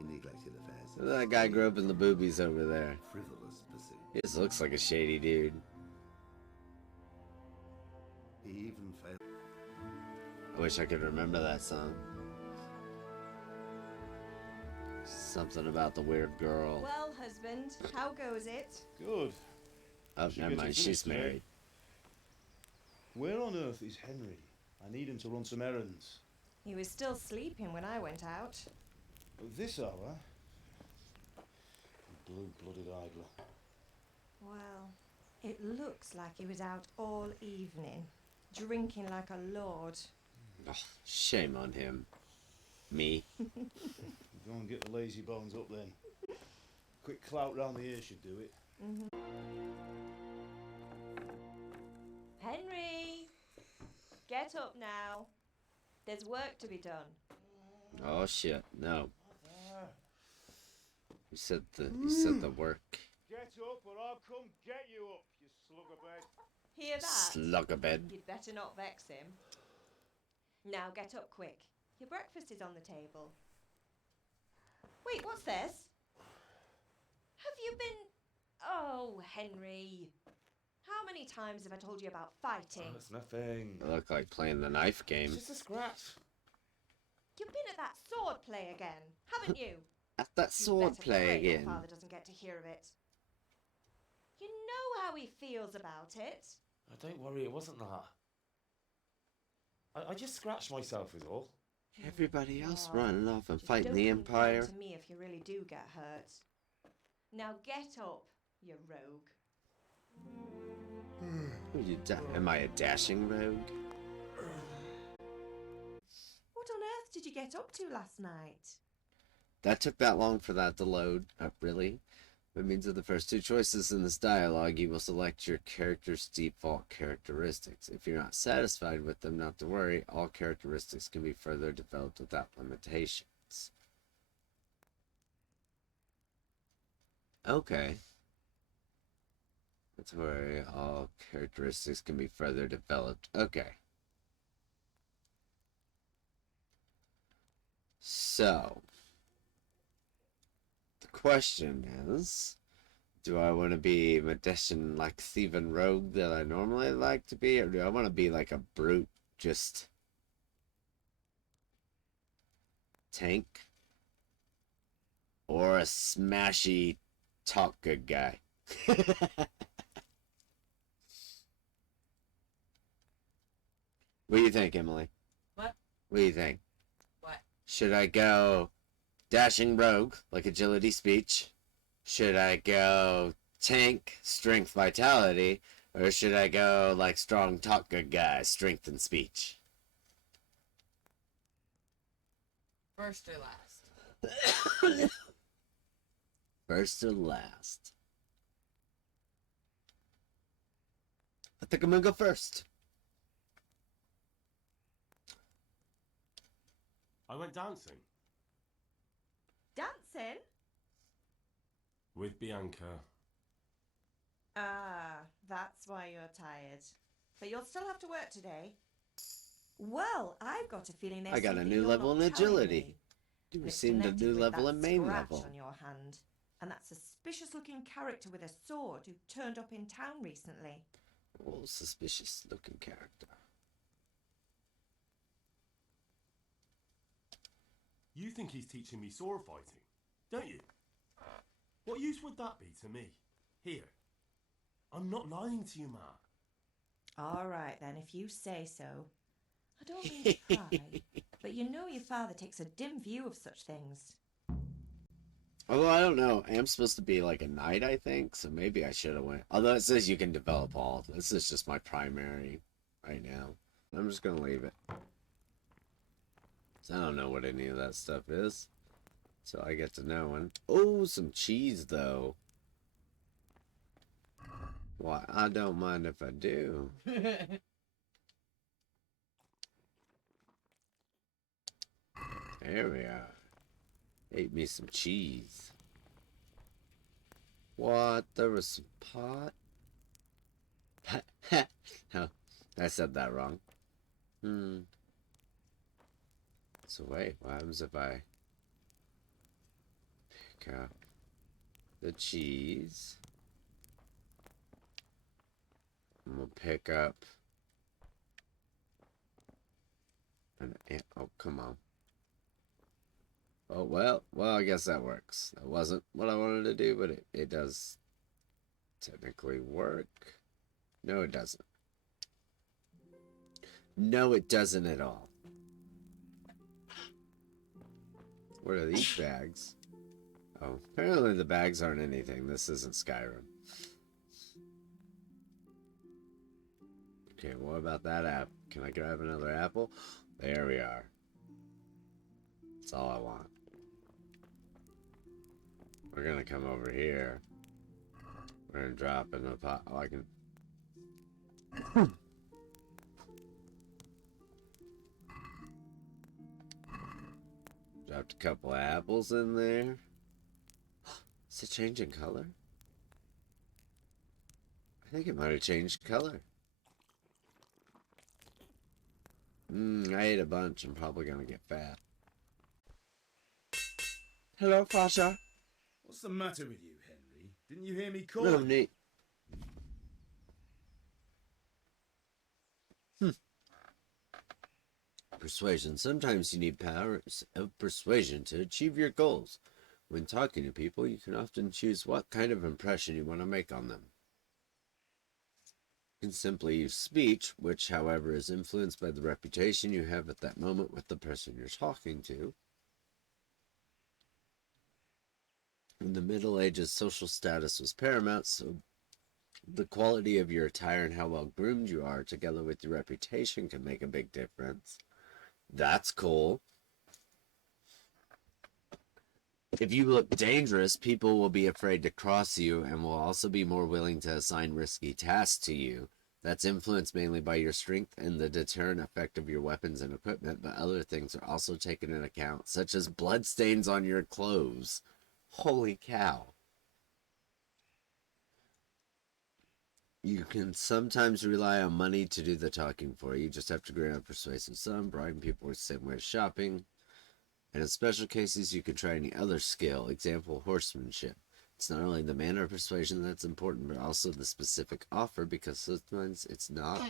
He neglected affairs. That guy grew up in the boobies over there. Frivolous pursuit. He just looks like a shady dude. He even failed. I wish I could remember that song. Something about the weird girl. Well, husband, how goes it? Good. Oh, never mind, she's married. Where on earth is Henry? I need him to run some errands. He was still sleeping when I went out. At this hour? Blue-blooded idler. Well, it looks like he was out all evening, drinking like a lord. Oh, shame on him. Me. Go and get the lazy bones up then. Quick clout round the ear should do it. Henry! Get up now. There's work to be done. Oh shit, no. You said the work. Get up or I'll come get you up, you slugabed. Hear that? Slugabed. You'd better not vex him. Now get up quick. Your breakfast is on the table. Wait, what's this? Have you been... Oh, Henry. How many times have I told you about fighting? Oh, it's nothing. I look like playing the knife game. It's just a scratch. You've been at that sword play again, haven't you? At that sword play again. Your father doesn't get to hear of it. You know how he feels about it. Oh, don't worry, it wasn't that. I just scratched myself is all. Everybody else Oh, running off and just fighting the don't Empire. come to me if you really do get hurt. Now get up, you rogue. Am I a dashing rogue? What on earth did you get up to last night? That took that long for that to load. Really? By means of the first two choices in this dialogue, you will select your character's default characteristics. If you're not satisfied with them, not to worry, all characteristics can be further developed without limitations. Okay. Not to worry, all characteristics can be further developed. Okay. So, the question is, do I want to be a Medician like thieving rogue that I normally like to be, or do I want to be like a brute, just tank, or a smashy talk good guy? What do you think, Emily? What? What do you think? What? Should I go dashing rogue, like agility speech? Should I go tank, strength, vitality? Or should I go like strong talk good guy, strength and speech? First or last? First or last? I think I'm gonna go first. I went dancing. Dancing? With Bianca. Ah, that's why you're tired. But you'll still have to work today. Well, I've got a feeling there's I got a something new you're level not in telling agility. me. You It's received a connected new with level that in main scratch level. on your hand, and that suspicious-looking character with a sword who turned up in town recently. Oh, suspicious looking character. You think he's teaching me sword fighting, don't you? What use would that be to me? Here. I'm not lying to you, Ma. All right, then, if you say so. I don't mean to pry, but you know your father takes a dim view of such things. Although, I don't know. I am supposed to be like a knight, I think, so maybe I should have went. Although it says you can develop all. This is just my primary right now. I'm just gonna leave it. So I don't know what any of that stuff is. So I get to knowing. Oh, some cheese, though. Why, I don't mind if I do. There we are. Ate me some cheese. What? There was some pot? No, I said that wrong. So wait, what happens if I... Okay. The cheese. And we'll pick up oh, come on. Oh, well, I guess that works. That wasn't what I wanted to do, but it does technically work. No, it doesn't. No, it doesn't at all. What are these bags? Oh, apparently the bags aren't anything. This isn't Skyrim. Okay, what about that app? Can I grab another apple? There we are. That's all I want. We're gonna come over here. We're gonna drop in the pot. Oh, I can. Dropped a couple apples in there. Is it changing color? I think it might have changed color. I ate a bunch. I'm probably gonna get fat. Hello, Fasha. What's the matter with you, Henry? Didn't you hear me call? No, neat. Persuasion. Sometimes you need powers of persuasion to achieve your goals. When talking to people, you can often choose what kind of impression you want to make on them. You can simply use speech, which, however, is influenced by the reputation you have at that moment with the person you're talking to. In the Middle Ages, social status was paramount, so the quality of your attire and how well groomed you are, together with your reputation, can make a big difference. That's cool. If you look dangerous, people will be afraid to cross you and will also be more willing to assign risky tasks to you. That's influenced mainly by your strength and the deterrent effect of your weapons and equipment, but other things are also taken into account, such as bloodstains on your clothes. Holy cow. You can sometimes rely on money to do the talking for you. You just have to grant a persuasive sum, bribe people with the same way as shopping. And in special cases, you could try any other skill. Example, horsemanship. It's not only the manner of persuasion that's important, but also the specific offer, because sometimes it's not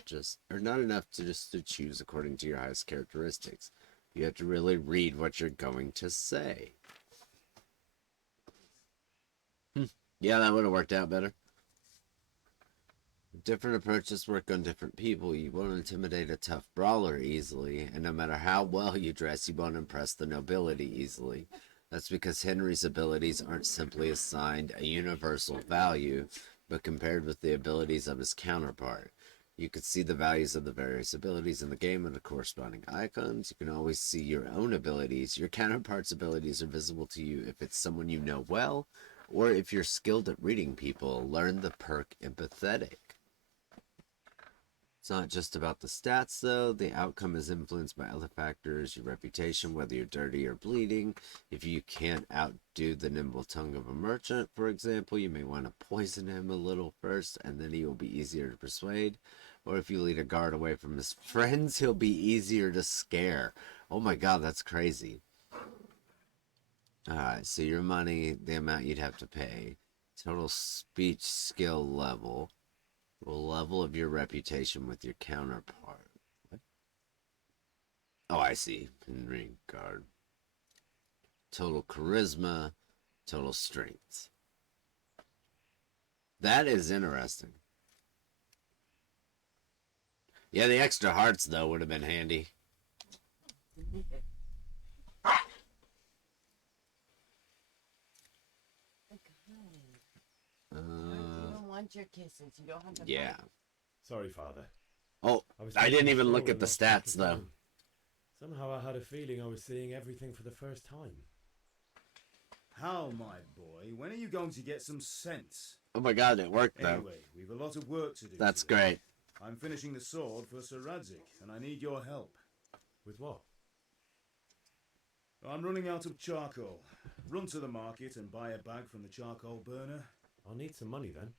enough to just to choose according to your highest characteristics. You have to really read what you're going to say. Yeah, that would have worked out better. Different approaches work on different people. You won't intimidate a tough brawler easily, and no matter how well you dress, you won't impress the nobility easily. That's because Henry's abilities aren't simply assigned a universal value, but compared with the abilities of his counterpart. You could see the values of the various abilities in the game and the corresponding icons. You can always see your own abilities. Your counterpart's abilities are visible to you if it's someone you know well, or if you're skilled at reading people. Learn the perk empathetic. It's not just about the stats, though. The outcome is influenced by other factors, your reputation, whether you're dirty or bleeding. If you can't outdo the nimble tongue of a merchant, for example, you may want to poison him a little first, and then he will be easier to persuade. Or if you lead a guard away from his friends, he'll be easier to scare. Oh my god, that's crazy. Alright, so your money, the amount you'd have to pay. Total speech skill level. The level of your reputation with your counterpart. What? Oh, I see. Henry Guard. Total charisma. Total strength. That is interesting. Yeah, the extra hearts, though, would have been handy. You don't want your kisses. You don't have to. Yeah. Sorry, Father. Oh, was I didn't taking even the look show at the and lost track stats, of though. time. Somehow I had a feeling I was seeing everything for the first time. How, my boy? When are you going to get some sense? Oh my god, it worked, though. Anyway, we've a lot of work to do. That's today. great. I'm finishing the sword for Sir Radzik, and I need your help. With what? I'm running out of charcoal. Run to the market and buy a bag from the charcoal burner. I'll need some money then.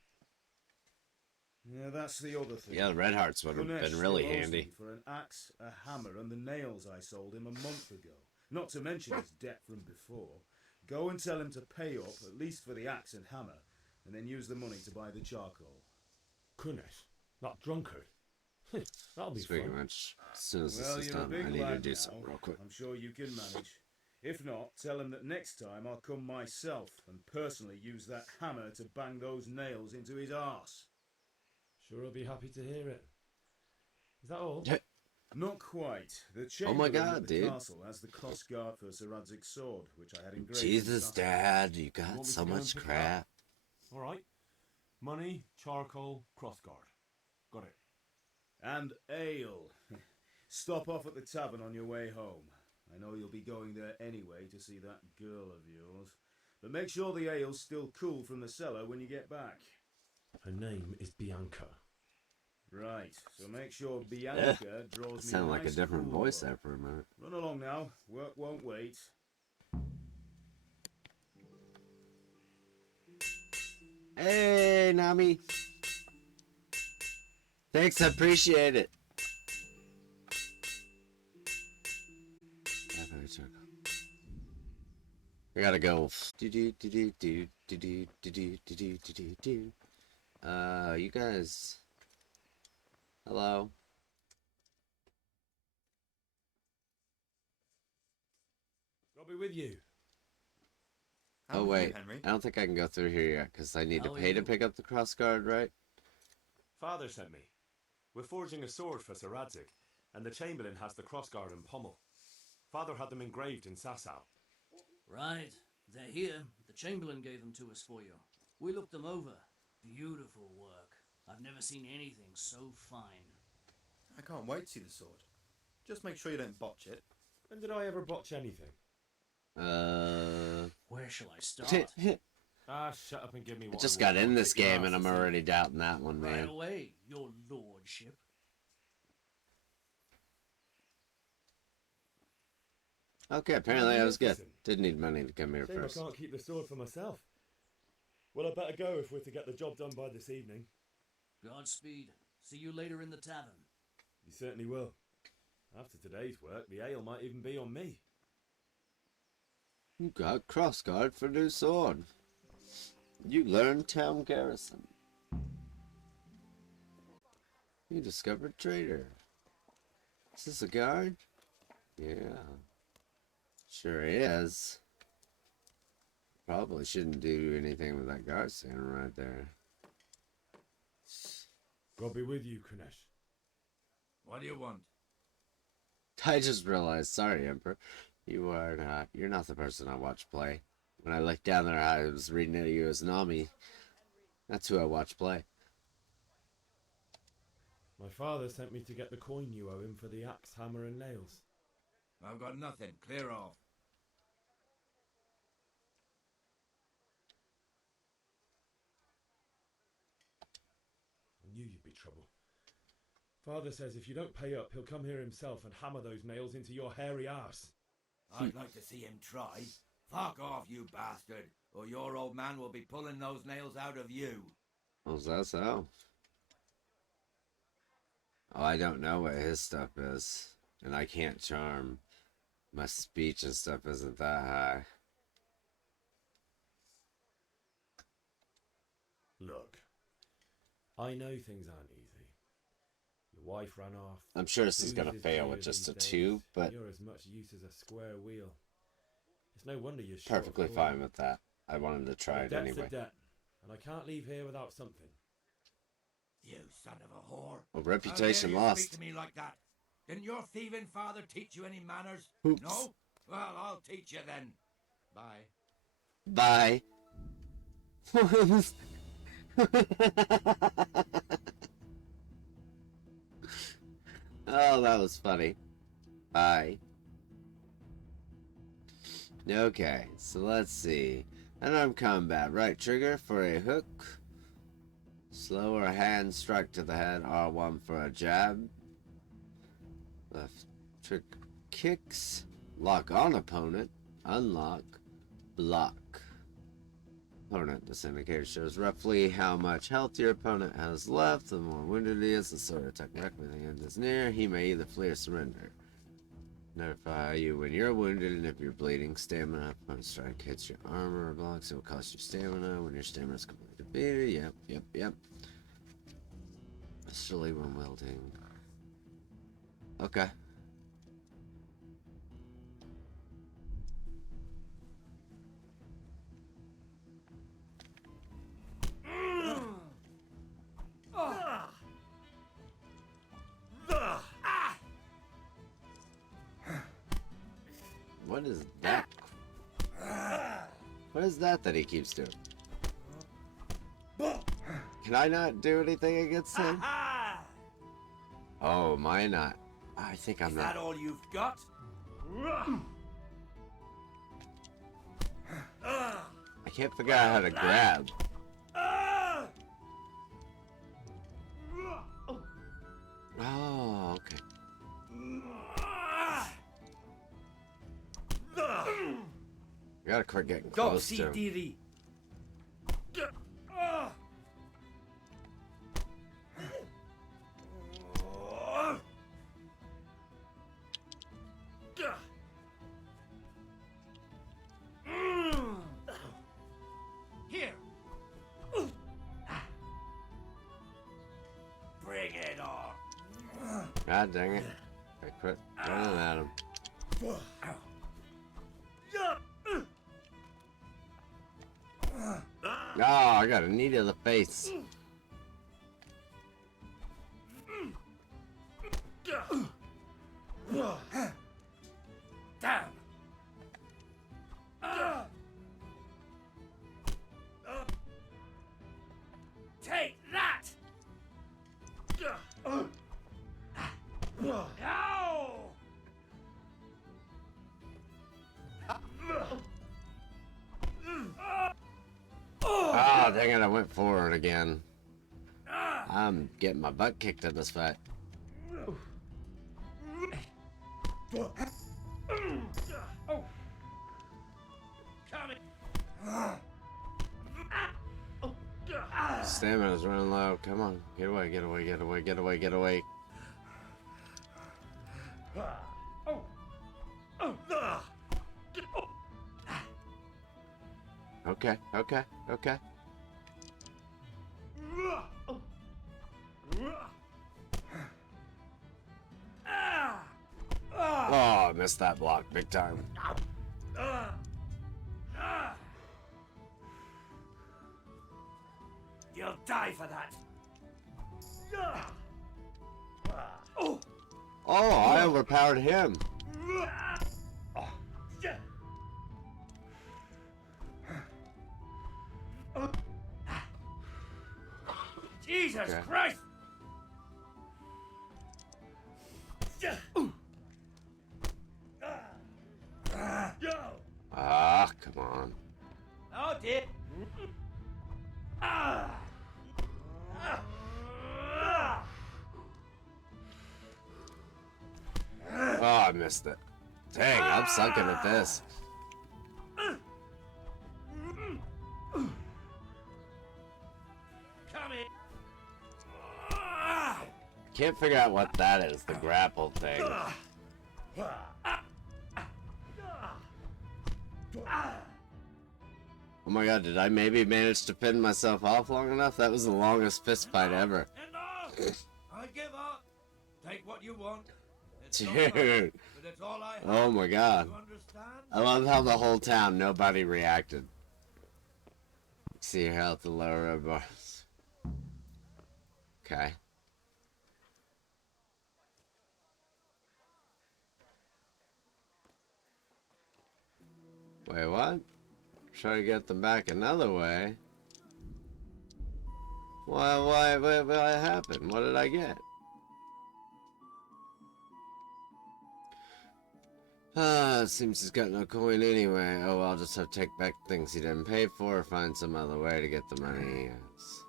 Yeah, that's the other thing. Yeah, the red hearts would have Ganesh been really still owes handy. me for an axe, a hammer, and the nails I sold him a month ago. Not to mention his debt from before. Go and tell him to pay up, at least for the axe and hammer, and then use the money to buy the charcoal. Goodness, that drunkard. That'll be Speaking of fun. which, as soon as Well, this is you're a done, I big need to lad do now. something real quick. I'm sure you can manage. If not, tell him that next time I'll come myself and personally use that hammer to bang those nails into his arse. Sure, I'll be happy to hear it. Is that all? Not quite. The Oh my chamberlain God, at the dude. castle has the cross guard for Sir Radzig's sword, which I had engraved. Jesus, inside. Dad, you You got want me so to go and much pick it crap. All right. Money, charcoal, crossguard. Got it. And ale. Stop off at the tavern on your way home. I know you'll be going there anyway to see that girl of yours. But make sure the ale's still cool from the cellar when you get back. Her name is Bianca. Right, so make sure Bianca draws me Sounded like a nice different cool voice one. there for a minute. Run along now. Work won't wait. Hey, Nami. Thanks, I appreciate it. I gotta go. You guys. Hello. I'll be with you. Oh wait, I don't think I can go through here yet because I need to How are pay to you? pick up the cross guard, right? Father sent me. We're forging a sword for Sir Radzik, and the Chamberlain has the crossguard and pommel. Father had them engraved in Sasau. Right, they're here. The Chamberlain gave them to us for you. We looked them over. Beautiful work. I've never seen anything so fine. I can't wait to see the sword. Just make sure you don't botch it. When did I ever botch anything? Where shall I start? Ah, shut up and give me I what just I want. got in I'll this kick your game and ass I'm and see. already doubting that one, Right man. away, your lordship. Okay, apparently I was good. Listen. Didn't need money to come here Shame first. I can't keep the sword for myself. Well, I better go if we're to get the job done by this evening. Godspeed. See you later in the tavern. You certainly will. After today's work, the ale might even be on me. You got crossguard for new sword. You learned town garrison. You discovered traitor. Is this a guard? Yeah. Sure is. Probably shouldn't do anything with that guard standing right there. God be with you, Kunesh. What do you want? I just realized, sorry, Emperor, you're not the person I watch play. When I looked down there, I was reading at you as Nami. That's who I watch play. My father sent me to get the coin you owe him for the axe, hammer, and nails. I've got nothing. Clear off. I knew you'd be trouble. Father says if you don't pay up, he'll come here himself and hammer those nails into your hairy ass. I'd like to see him try. Fuck off, you bastard, or your old man will be pulling those nails out of you. Oh, is that so? Oh, I don't know what his stuff is. And I can't charm. My speech and stuff isn't that high. Look, I know things aren't easy. Your wife ran off. I'm sure this is Booze gonna fail dear with just a these 2, days. but You're as much use as a square wheel. It's no wonder you're short of perfectly coin. fine with that. I wanted to try A it debt's anyway. a debt, and I can't leave here without something. You son of a whore. Well, reputation How dare you lost. speak to me like that? Didn't your thieving father teach you any manners? Oops. No? Well, I'll teach you then. Bye. Bye. Oh, that was funny. Bye. Okay, so let's see. Unarmed combat. Right trigger for a hook. Slower hand strike to the head. R1 for a jab. Left trigger kicks. Lock on opponent. Unlock. Block. Opponent. This indicator shows roughly how much health your opponent has left. The more wounded he is, the sword attack directly when the end is near. He may either flee or surrender. Notify you when you're wounded and if you're bleeding. Stamina. Opponent strike hits your armor or blocks. It will cost you stamina when your stamina is completely depleted. Yep. Especially when wielding. Okay. What is that? What is that he keeps doing? Can I not do anything against him? Oh, am I not? I think I'm Is not. that all you've got? I can't figure out how to grab. Oh, okay. I gotta quit getting close to him. Diri. Here. Bring it on. God dang it. I quit running at him. Oh, I got a knee to the face. Damn. Take that. Ow! Oh, dang it, I went forward again. I'm getting my butt kicked in this fight. Stamina's running low. Come on. Get away, get away, get away, get away, get away. Okay. Oh, I missed that block big time. You'll die for that. Oh, I overpowered him. Jesus Okay. Christ! Ah, come on. Oh dear. Oh, I missed it. Dang, I'm sunken at this. Come in. Can't figure out what that is, the grapple thing. Oh my god, did I maybe manage to pin myself off long enough? That was the longest fist fight ever. Enough! I give up. Take what you want. It's not Dude. much, but it's all I have. Oh my god. You understand? I love how the whole town, nobody reacted. See your health and lower red bars. Okay. Wait, what? Try to get them back another way? What happened? What did I get? It seems he's got no coin anyway. Oh, I'll just have to take back things he didn't pay for or find some other way to get the money. Yes.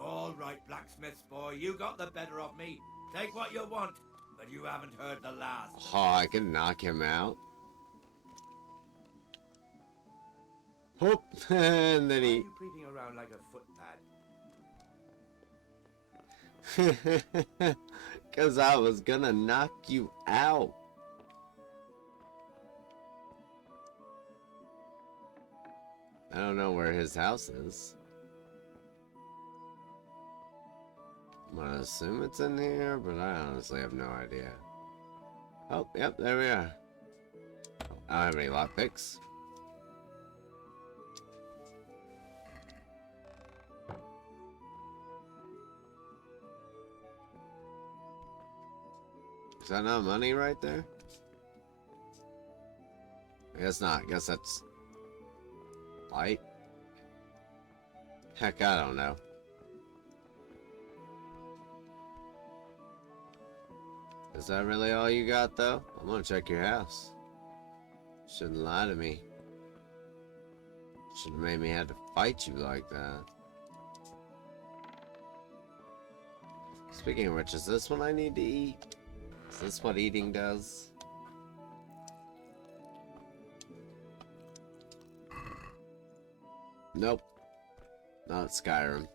All right, blacksmith's boy, you got the better of me. Take what you want, but you haven't heard the last. Oh, I can knock him out. Whoop! And then Why are he... you creeping around like a footpad? Because I was gonna knock you out. I don't know where his house is. I'm gonna assume it's in here, but I honestly have no idea. Oh, yep, there we are. I don't have any lockpicks. Is that not money right there? I guess not. I guess that's light. Heck, I don't know. Is that really all you got, though? I'm gonna check your house. Shouldn't lie to me. Should've made me have to fight you like that. Speaking of which, is this what I need to eat? Is this what eating does? Nope. Not Skyrim.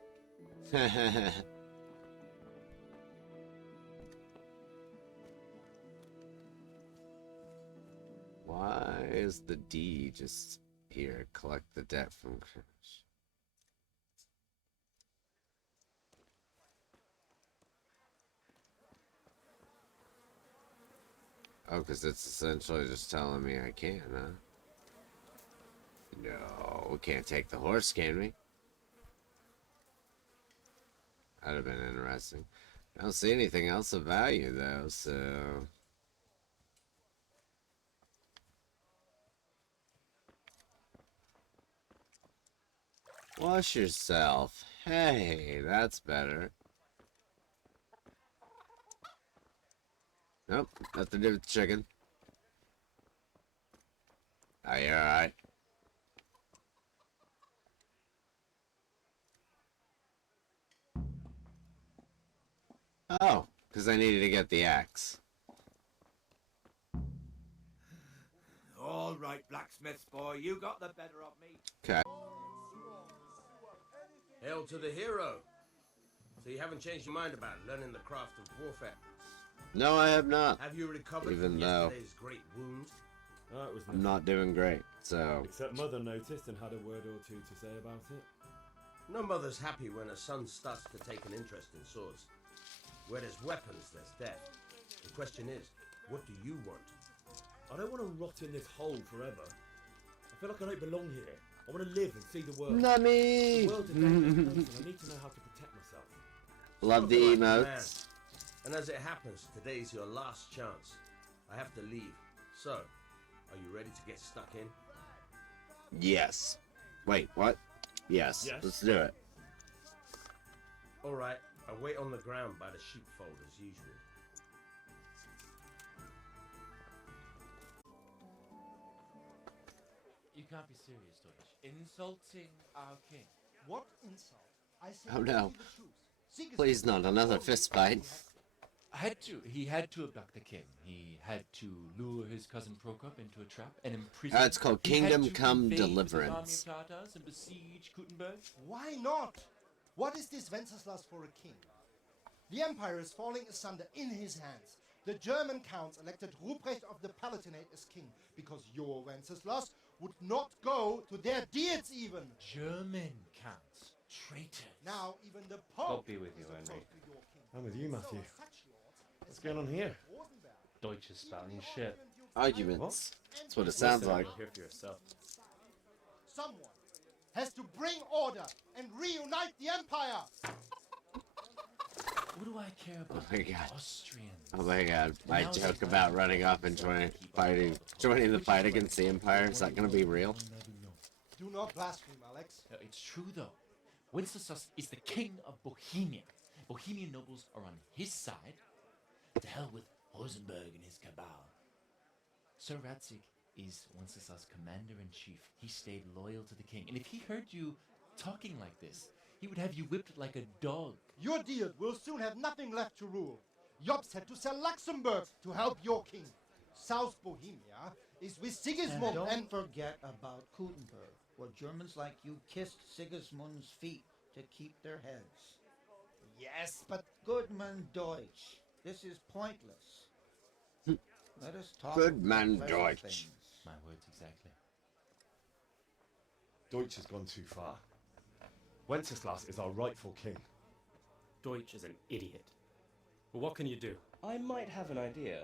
Why is the D just here? Collect the debt from Crash. Oh, because it's essentially just telling me I can, huh? No, we can't take the horse, can we? That'd have been interesting. I don't see anything else of value, though, so... Wash yourself. Hey, that's better. Nope, nothing to do with the chicken. Oh, you're alright. Oh, because I needed to get the axe. All right, blacksmith's boy, you got the better of me. Okay. Hail to the hero. So you haven't changed your mind about learning the craft of warfare? No, I have not. Have you recovered Even from though yesterday's great wound? It was I'm not doing great, so... Except Mother noticed and had a word or two to say about it. No mother's happy when a son starts to take an interest in swords. Where there's weapons, there's death. The question is, what do you want? I don't want to rot in this hole forever. I feel like I don't belong here. I want to live and see the world. Nummy! The world is dangerous place and I need to know how to protect myself. Love the Spoken like a emotes. man. And as it happens, today's your last chance. I have to leave. So, are you ready to get stuck in? Yes. Wait, what? Yes. Let's do it. Alright, I wait on the ground by the sheepfold as usual. You can't be serious, Deutsch. Insulting our king. What insult? I say Oh no. the truth. Please not another fist fight. He had to abduct the king. He had to lure his cousin Prokop into a trap and imprison. It's called He had Kingdom to Come invade with his Deliverance. army of Tartars and besiege Gutenberg. Why not? What is this Wenceslas for a king? The empire is falling asunder in his hands. The German counts elected Ruprecht of the Palatinate as king because your Wenceslas would not go to their deeds even. German counts. Traitors. Now even the Pope God be with you, is Henry. opposed to your king. I'm with you, Matthew. So such lords What's going on here? Deutsch is spouting shit. Arguments. That's what it sounds like. Hear for yourself. Someone has to bring order and reunite the empire. What do I care about Oh my god. Austrians? Oh my god. My joke about running off and joining the fight against the Empire, is that gonna be real? Do not blaspheme, Alex. No, it's true though. Wenceslas is the king of Bohemia. Bohemian nobles are on his side. To hell with Rosenberg and his cabal. Sir Radzig is Wenceslas' commander-in-chief. He stayed loyal to the king. And if he heard you talking like this, he would have you whipped like a dog. Your dear will soon have nothing left to rule. Jobst had to sell Luxembourg to help your king. South Bohemia is with Sigismund And don't forget about Gutenberg, where Germans like you kissed Sigismund's feet to keep their heads. Yes, but Goodman Deutsch. This is pointless. Let us talk Good of man pleasant Deutsch. things. My words exactly. Deutsch has gone too far. Wenceslas is our rightful king. Deutsch is an idiot. Well, what can you do? I might have an idea.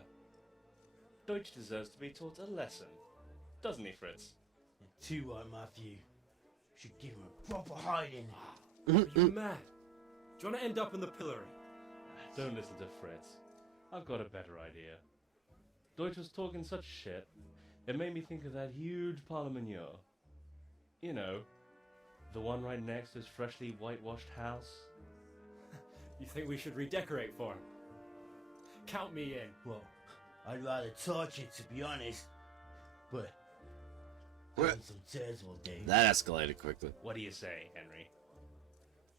Deutsch deserves to be taught a lesson. Doesn't he, Fritz? Too right, Matthew. Should give him a proper hiding. Are you mad? Do you want to end up in the pillory? Don't listen to Fritz. I've got a better idea. Deutsch was talking such shit, it made me think of that huge Parliament. You know, the one right next to his freshly whitewashed house. You think we should redecorate for him? Count me in. Well, I'd rather torch it, to be honest. But What? some tears will do. That escalated quickly. What do you say, Henry?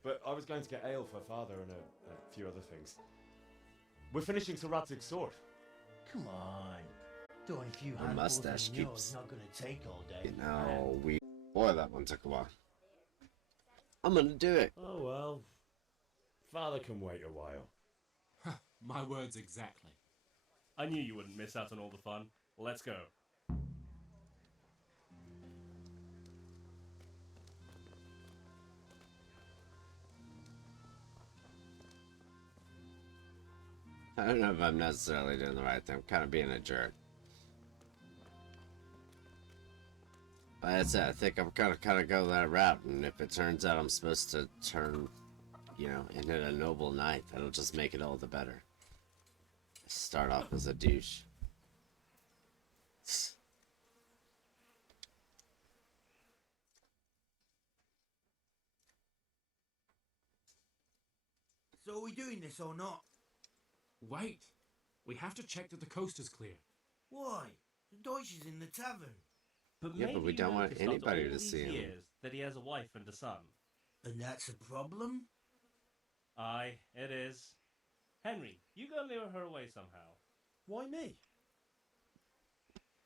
But I was going to get ale for father and a few other things. We're finishing Sir Radzig's sword. Come on. Doing a few The handfuls mustache of nails keeps- not gonna take all day. You know, boy, that one took a while. I'm gonna do it. Oh well. Father can wait a while. My words exactly. I knew you wouldn't miss out on all the fun. Let's go. I don't know if I'm necessarily doing the right thing. I'm kind of being a jerk. But that's it. I think I'm gonna kind of go that route, and if it turns out I'm supposed to turn, you know, into a noble knight, that'll just make it all the better. Start off as a douche. So are we doing this or not? Wait. We have to check that the coast is clear. Why? The Deutsch is in the tavern. But Yeah, maybe but we you don't want noticed after anybody all to these see him. years that he has a wife and a son. And that's a problem? Aye, it is. Henry, you go lure her away somehow. Why me?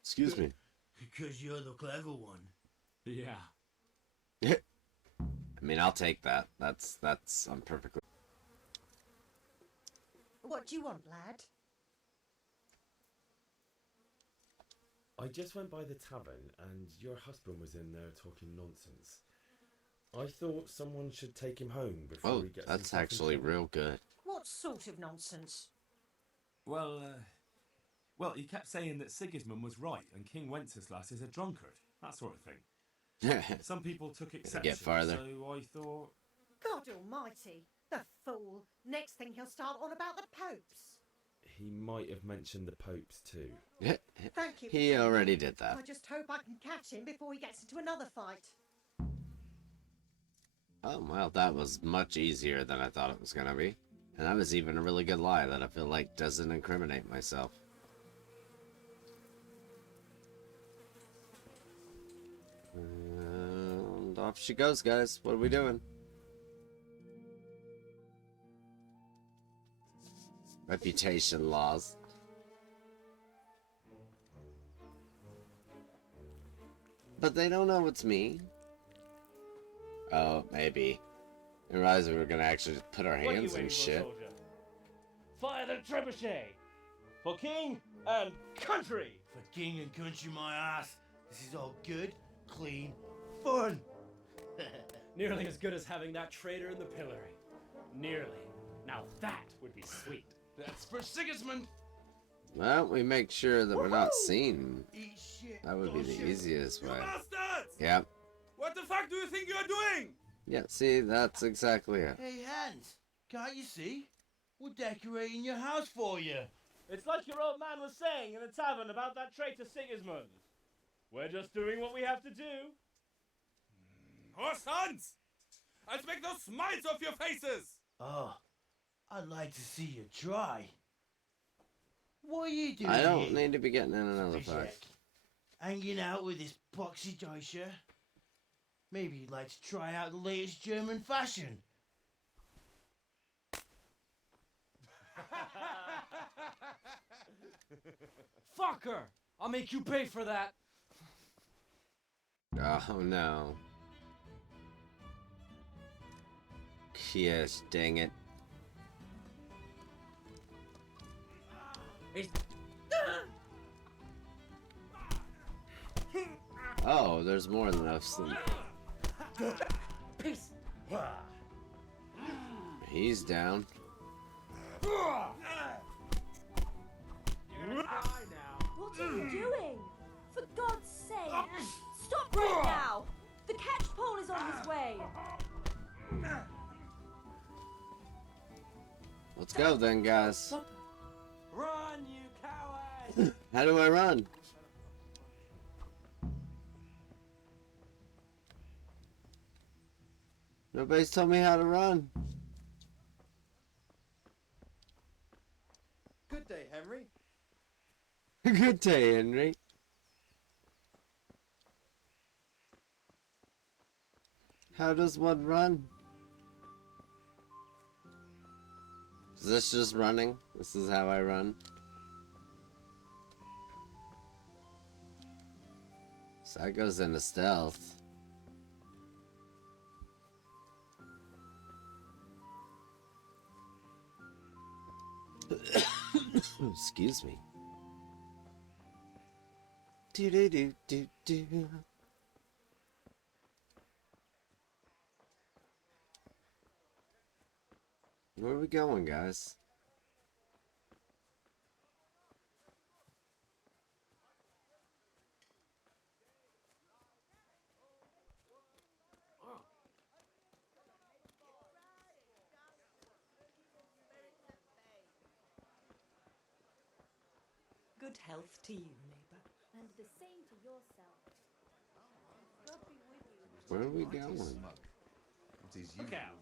Excuse me. Because you're the clever one. Yeah. I mean, I'll take that. I'm perfectly. What do you want, lad? I just went by the tavern and your husband was in there talking nonsense. I thought someone should take him home before Oh, he gets that's himself in actually trouble. real good. What sort of nonsense? Well, he kept saying that Sigismund was right and King Wenceslas is a drunkard. That sort of thing. Some people took exception, farther. so I thought... God almighty, the fool. Next thing he'll start on about the popes. He might have mentioned the popes too. Thank you. He already did that. I just hope I can catch him before he gets into another fight. Oh, well, that was much easier than I thought it was gonna be. And that was even a really good lie that I feel like doesn't incriminate myself. And off she goes, guys. What are we doing? Reputation laws. But they don't know it's me. Oh, maybe. I realized we were gonna actually just put our What are you hands in waiting for, shit. soldier? Fire the trebuchet! For king and country! For king and country, my ass. This is all good, clean, fun. Nearly as good as having that traitor in the pillory. Nearly. Now that would be sweet. That's for Sigismund! Well, we make sure that we're not seen. Eat shit. That would be don't the shoot. easiest way. Bastards! Yep. What the fuck do you think you're doing? Yeah, see, that's exactly it. Hey, Hans, can't you see? We're decorating your house for you. It's like your old man was saying in the tavern about that traitor Sigismund. We're just doing what we have to do. Oh, sons! I'll make those smiles off your faces! Oh, I'd like to see you try. What are you doing I don't here? need to be getting in another Fischek? fight. Hanging out with this poxy Deutscher? Maybe you'd like to try out the latest German fashion. Fucker! I'll make you pay for that. Oh no. Yes, dang it. Oh, there's more than enough sleep. Peace. He's down. What are you doing? For God's sake! Stop right now! The catch pole is on his way! Let's go then, guys. Run, you coward! How do I run? Nobody's told me how to run. Good day, Henry. Good day, Henry. How does one run? Is this just running? This is how I run. So that goes into stealth. Excuse me. Do do do do do. Where are we going, guys? Good health to you, neighbour. And the same to yourself. God be with you. Where are we going? Look out.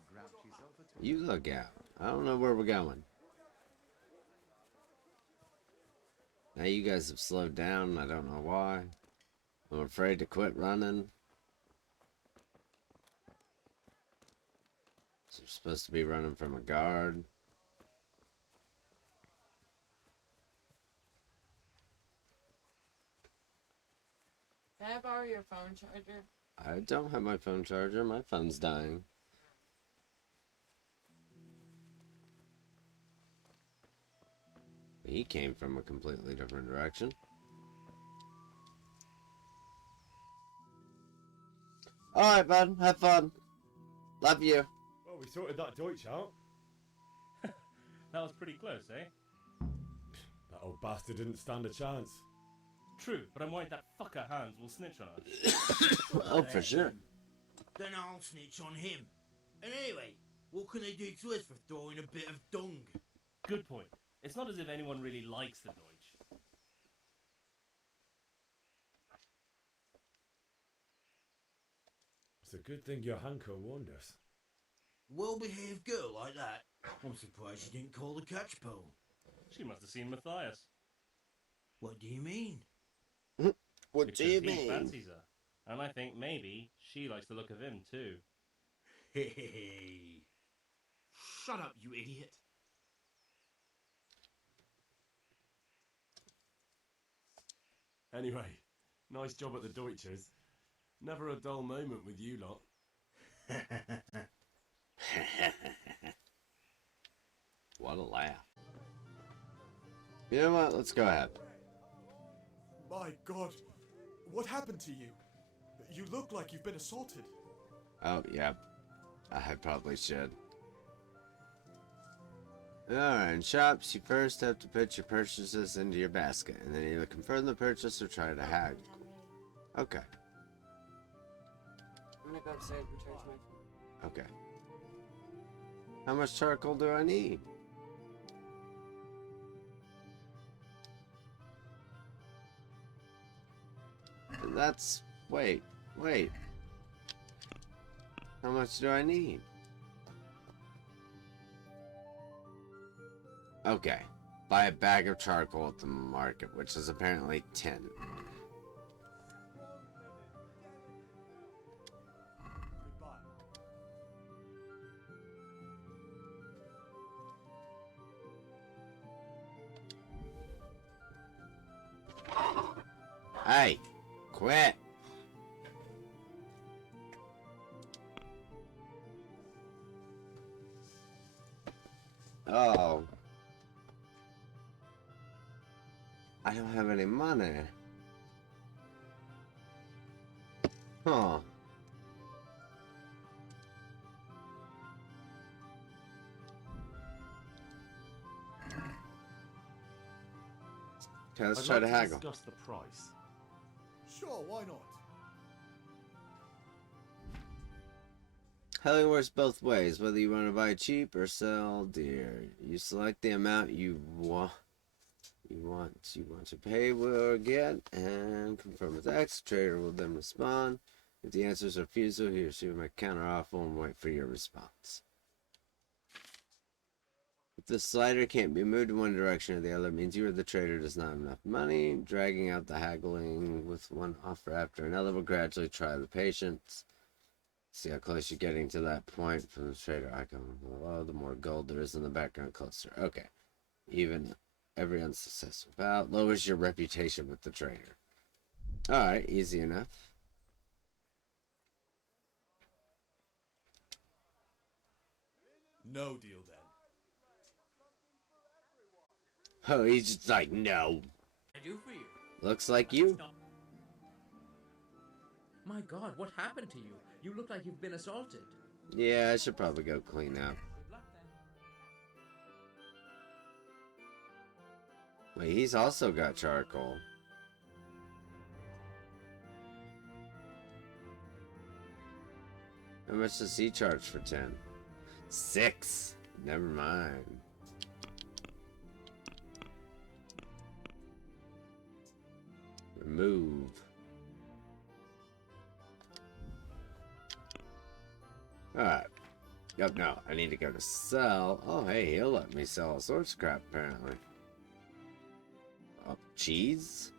You look out. I don't know where we're going. Now you guys have slowed down. I don't know why. I'm afraid to quit running. So we're supposed to be running from a guard. Can I borrow your phone charger? I don't have my phone charger. My phone's dying. He came from a completely different direction. Alright, bud. Have fun. Love you. Well, we sorted that Deutsch out. That was pretty close, eh? That old bastard didn't stand a chance. True, but I'm worried that fucker Hans will snitch on us. Oh, for sure. Then I'll snitch on him. And anyway, what can they do to us for throwing a bit of dung? Good point. It's not as if anyone really likes the Deutsch. It's a good thing your Hanko warned us. Well-behaved girl like that. I'm surprised she didn't call the catch pole. She must have seen Matthias. What do you mean? What do you Because he mean? fancies her. And I think maybe she likes the look of him too. Hey. Shut up, you idiot. Anyway, nice job at the Deutschers. Never a dull moment with you lot. What a laugh. You know what? Let's go ahead. My God, what happened to you? You look like you've been assaulted. Oh, yeah. I probably should. Alright, in shops, you first have to put your purchases into your basket, and then either confirm the purchase or try to haggle. Okay. I'm gonna go upstairs and charge my phone. Okay. How much charcoal do I need? That's... wait. How much do I need? Okay. Buy a bag of charcoal at the market, which is apparently 10. Hey! Quit! Oh. I don't have any money. Huh. Okay, let's I'd try like to haggle. discuss the price. Sure, why not? Haggling works both ways, whether you want to buy cheap or sell dear. You select the amount you want to pay or get, and confirm with X. Trader will then respond. If the answer is refusal, he or she will make counter offer and wait for your response. If the slider can't be moved in one direction or the other, it means you or the trader does not have enough money. Dragging out the haggling with one offer after another will gradually try the patience. See how close you're getting to that point from the trader icon below. The more gold there is in the background, closer. Okay. Even every unsuccessful bout lowers your reputation with the trader. Alright, easy enough. No deal then. Oh, he's just like, no. I do for you. Looks like you. My God, what happened to you? You look like you've been assaulted. Yeah, I should probably go clean up. Wait, he's also got charcoal. How much does he charge for 10? 6. Never mind. Remove. Alright. Yep, no. I need to go to sell. Oh, hey, he'll let me sell all sorts of crap, apparently. Oh, cheese?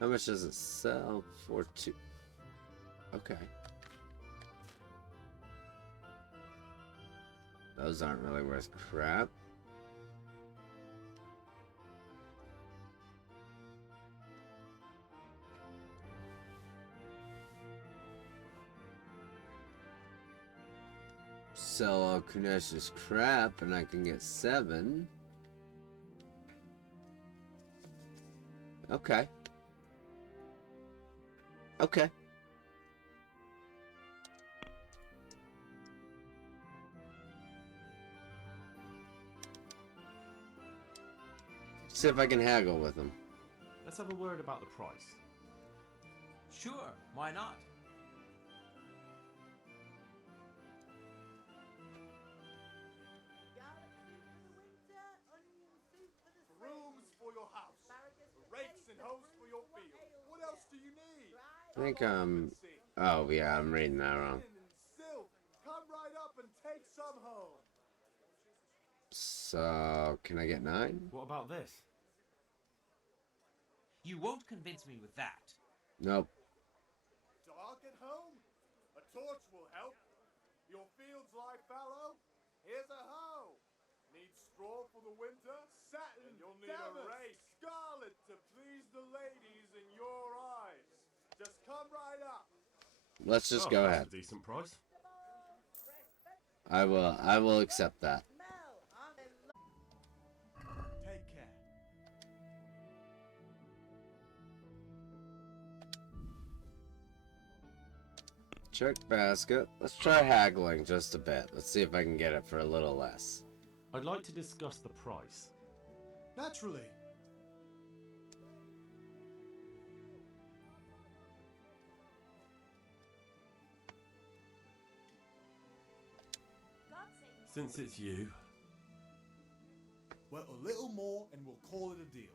How much does it sell for? 2? Okay. Those aren't really worth crap. Sell all Kunesh's crap and I can get 7. Okay. Okay. See if I can haggle with him. Let's have a word about the price. Sure, why not? Rooms for your house. Rakes and hoes for your field. What else do you need? I think oh yeah, I'm reading that wrong. Silk. Come right up and take some home. So, can I get 9? What about this? You won't convince me with that. Nope. Dark at home? A torch will help. Your fields lie fallow? Here's a hoe. Need straw for the winter? Satin, and you'll need a race. Scarlet to please the ladies in your eyes. Just come right up. Let's just go ahead. That's a decent price. I will accept that. Take care. Check basket. Let's try haggling just a bit. Let's see if I can get it for a little less. I'd like to discuss the price. Naturally. Since it's you. Well, a little more and we'll call it a deal.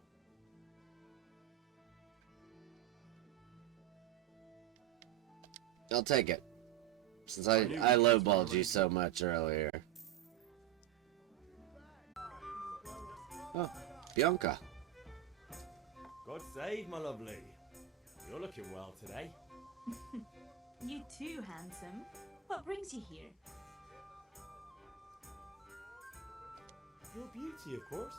I'll take it. Since I lowballed you so much earlier. Oh, Bianca. God save, my lovely. You're looking well today. You too, handsome. What brings you here? Your beauty, of course.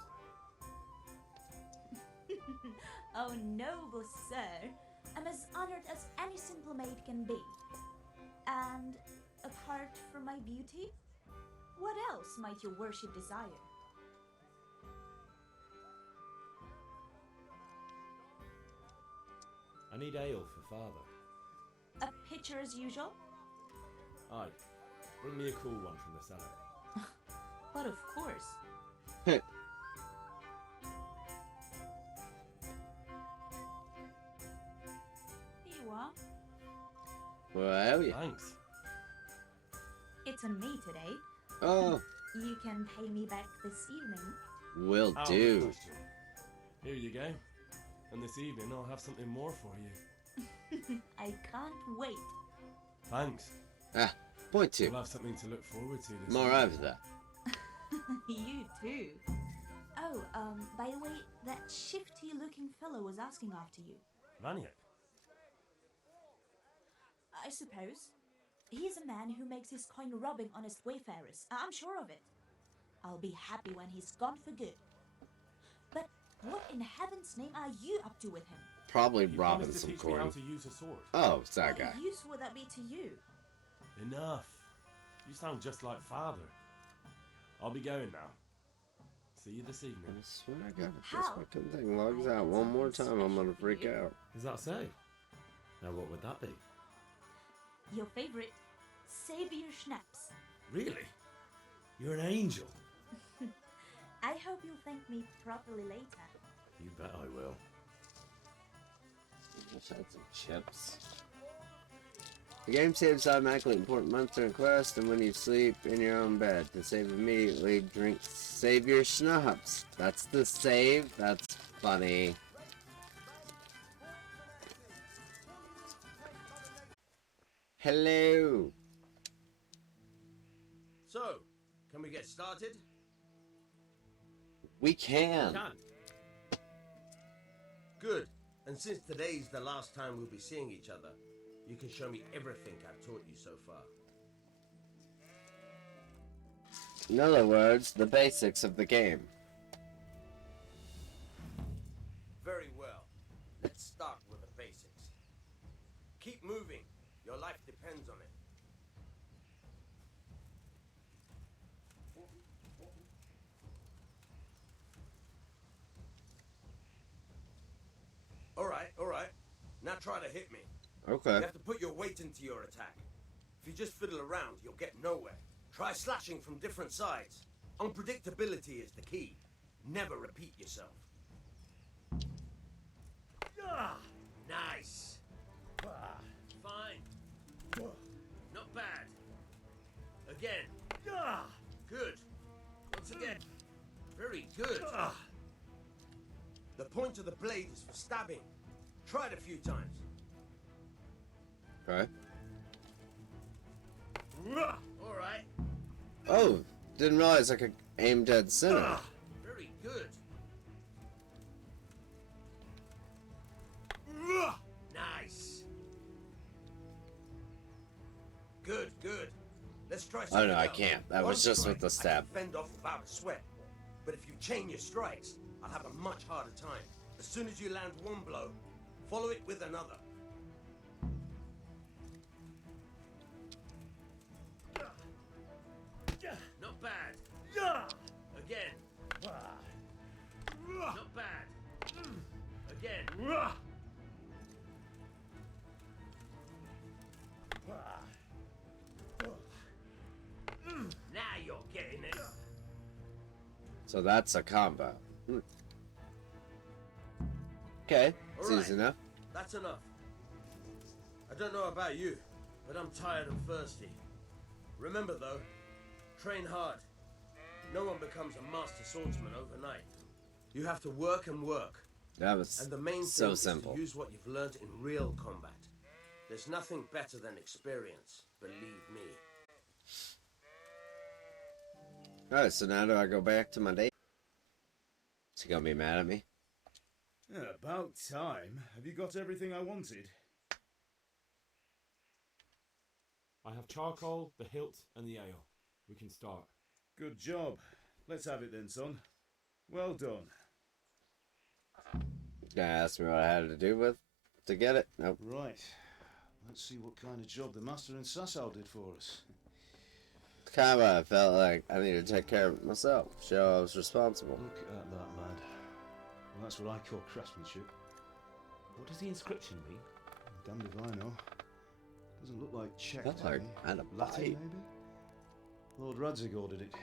Oh, noble sir. I'm as honored as any simple maid can be. And apart from my beauty, what else might your worship desire? I need ale for father. A pitcher as usual? Aye. Bring me a cool one from the cellar. But of course. Heh. Here you are. Well, yeah. Thanks. It's on me today. Oh, You can pay me back this evening. will Out of do. the question. Here you go. And this evening I'll have something more for you. I can't wait. Thanks. Ah, point two. We'll have something to look forward to this More evening. of that. You too. Oh, by the way, that shifty-looking fellow was asking after you. Vaniak. I suppose. He's a man who makes his coin robbing honest wayfarers. I'm sure of it. I'll be happy when he's gone for good. But what in heaven's name are you up to with him? Probably He robbing promised to some teach me how corn. to use a sword. Oh, it's that guy. What use would that be to you? Enough. You sound just like father. I'll be going now. See you this evening. I swear I got it. This How? fucking thing logs out one more time. I'm gonna freak out. Is that so? Now what would that be? Your favorite Savior Schnapps. Really? You're an angel. I hope you'll thank me properly later. You bet I will. Just had some chips. The game saves automatically important monster and quest, and when you sleep in your own bed, to save immediately, drink Savior Schnapps. That's the save? That's funny. Hello. So, can we get started? We can. Good. And since today's the last time we'll be seeing each other, you can show me everything I've taught you so far. In other words, the basics of the game. Very well. Let's start with the basics. Keep moving. Your life depends on it. All right. Now try to hit me. Okay. You have to put your weight into your attack. If you just fiddle around, you'll get nowhere. Try slashing from different sides. Unpredictability is the key. Never repeat yourself. Ah, nice. Fine. Not bad. Again. Good. Once again. Very good. The point of the blade is for stabbing. Try it a few times. Okay. All right. Oh, didn't realize I could aim dead center. Very good. Nice. Good. Let's try Oh something no, I else. can't. That One was just with strike, the I stab. can fend off without a sweat. But if you chain your strikes, I'll have a much harder time. As soon as you land one blow, follow it with another. Not bad. Again. Not bad. Again. Now you're getting it. So that's a combo. Okay, it's All right. easy enough. That's enough. I don't know about you, but I'm tired and thirsty. Remember though, train hard. No one becomes a master swordsman overnight. You have to work and work. That was And the main so thing simple. is to use what you've learned in real combat. There's nothing better than experience, believe me. Alright, so now do I go back to my day? Is he gonna be mad at me? Yeah, about time. Have you got everything I wanted? I have charcoal, the hilt, and the ale. We can start. Good job. Let's have it then, son. Well done. Gonna ask me what I had to do with to get it? Nope. Right. Let's see what kind of job the master in Sasau did for us. Kind of, I felt like I needed to take care of it myself. Show I was responsible. Look at that, lad. Well, that's what I call craftsmanship. What does the inscription mean? Damned if I know. Doesn't look like Czech That's to hard. me. And a Latin, bite. maybe? Lord Radzig ordered it.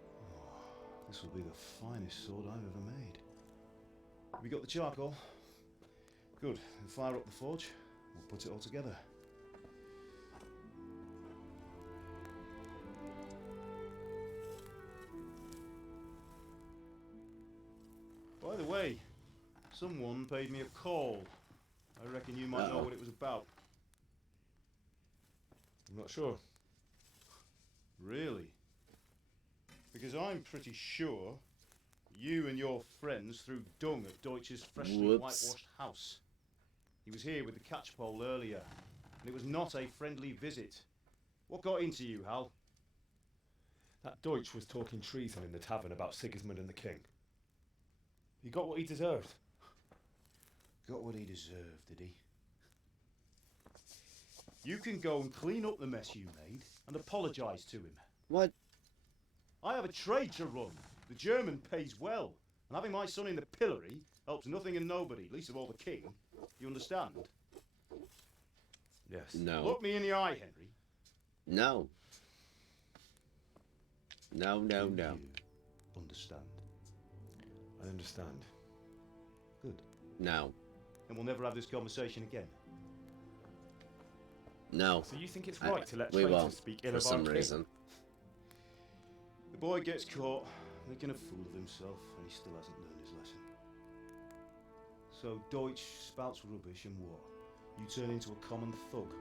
Oh, this will be the finest sword I've ever made. Have you got the charcoal? Good. Then fire up the forge. We'll put it all together. By the way, someone paid me a call. I reckon you might know what it was about. I'm not sure. Really? Because I'm pretty sure you and your friends threw dung at Deutsch's freshly whitewashed house. He was here with the catchpole earlier, and it was not a friendly visit. What got into you, Hal? That Deutsch was talking treason in the tavern about Sigismund and the king. He got what he deserved. Got what he deserved, did he? You can go and clean up the mess you made and apologise to him. What? I have a trade to run. The German pays well, and having my son in the pillory helps nothing and nobody, least of all the king. You understand? Yes. No. Look me in the eye, Henry. No. No, no, no. Understand? I understand. Good. No. And we'll never have this conversation again. No. So you think it's right to let we traitors won't, speak ill for of some our king? reason. The boy gets caught, making a fool of himself, and he still hasn't learned his lesson. So Deutsch spouts rubbish, and what? You turn into a common thug.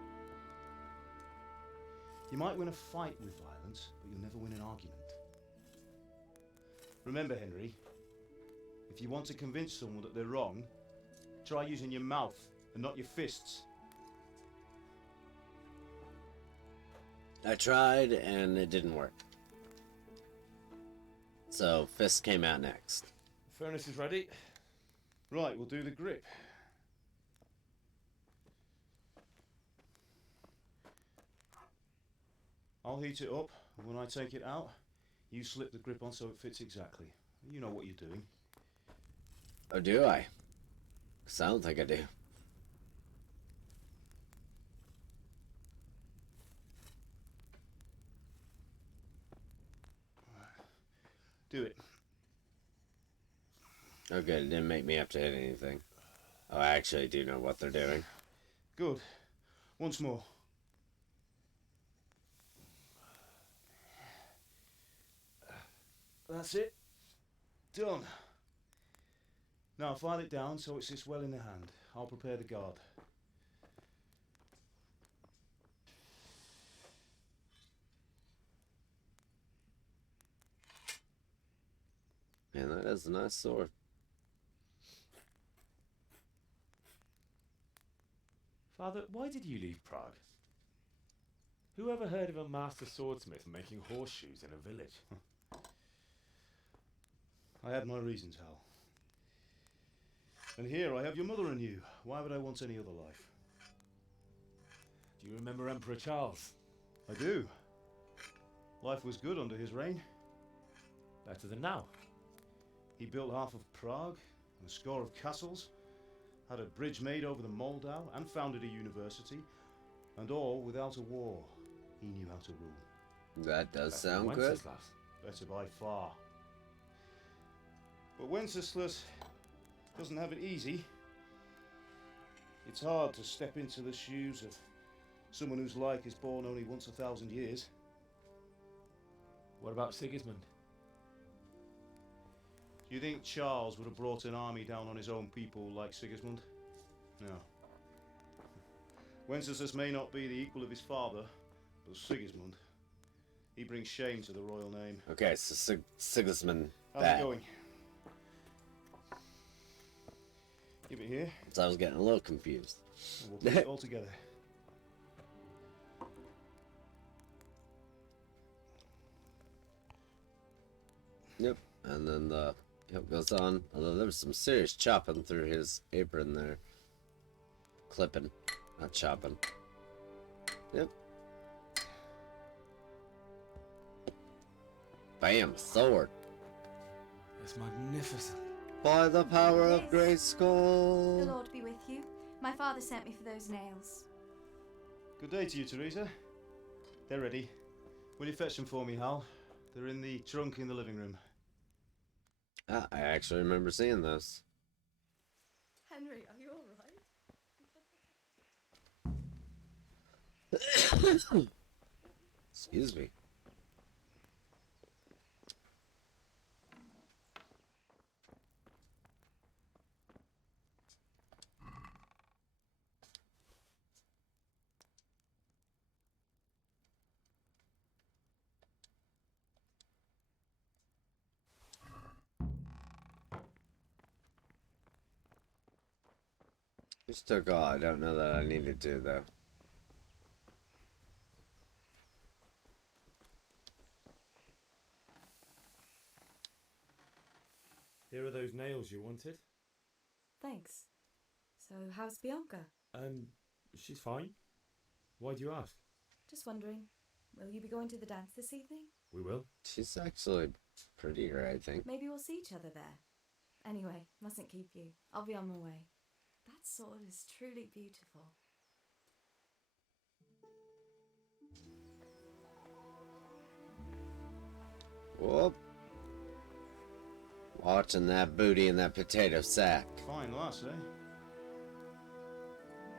You might win a fight with violence, but you'll never win an argument. Remember, Henry, if you want to convince someone that they're wrong, try using your mouth and not your fists. I tried, and it didn't work. So, Fist came out next. The furnace is ready. Right, we'll do the grip. I'll heat it up, and when I take it out, you slip the grip on so it fits exactly. You know what you're doing. Oh, do I? 'Cause I don't think I do. Do it. Oh, good. It didn't make me have to hit anything. Oh, I actually do know what they're doing. Good. Once more. That's it. Done. Now file it down so it sits well in the hand. I'll prepare the guard. Man, that is a nice sword. Father, why did you leave Prague? Who ever heard of a master swordsmith making horseshoes in a village? I had my reasons, Hal. And here I have your mother and you. Why would I want any other life? Do you remember Emperor Charles? I do. Life was good under his reign. Better than now. He built half of Prague and a score of castles, had a bridge made over the Moldau, and founded a university, and all without a war. He knew how to rule. That does sound good. Better by far. But Wenceslas doesn't have it easy. It's hard to step into the shoes of someone whose like is born only once 1,000 years. What about Sigismund? Do you think Charles would have brought an army down on his own people like Sigismund? No. Wenceslas may not be the equal of his father, but Sigismund, he brings shame to the royal name. Okay, so Sigismund How's bad. it going? Give it here. So I was getting a little confused. And we'll put it all together. Yep, and then the hilt goes on. Although there was some serious chopping through his apron there. Clipping, not chopping. Yep. Bam, sword. It's magnificent. By the power of Yes. Grey The Skull. Lord be with you. My father sent me for those nails. Good day to you, Teresa. They're ready. Will you fetch them for me, Hal? They're in the trunk in the living room. Ah, I actually remember seeing those. Henry, are you alright? Excuse me. Just took all. I don't know that I needed to, though. Here are those nails you wanted. Thanks. So, how's Bianca? She's fine. Why do you ask? Just wondering, will you be going to the dance this evening? We will. She's actually prettier, I think. Maybe we'll see each other there. Anyway, mustn't keep you. I'll be on my way. That sword is truly beautiful. Whoop. Watching that booty in that potato sack. Fine lass, eh?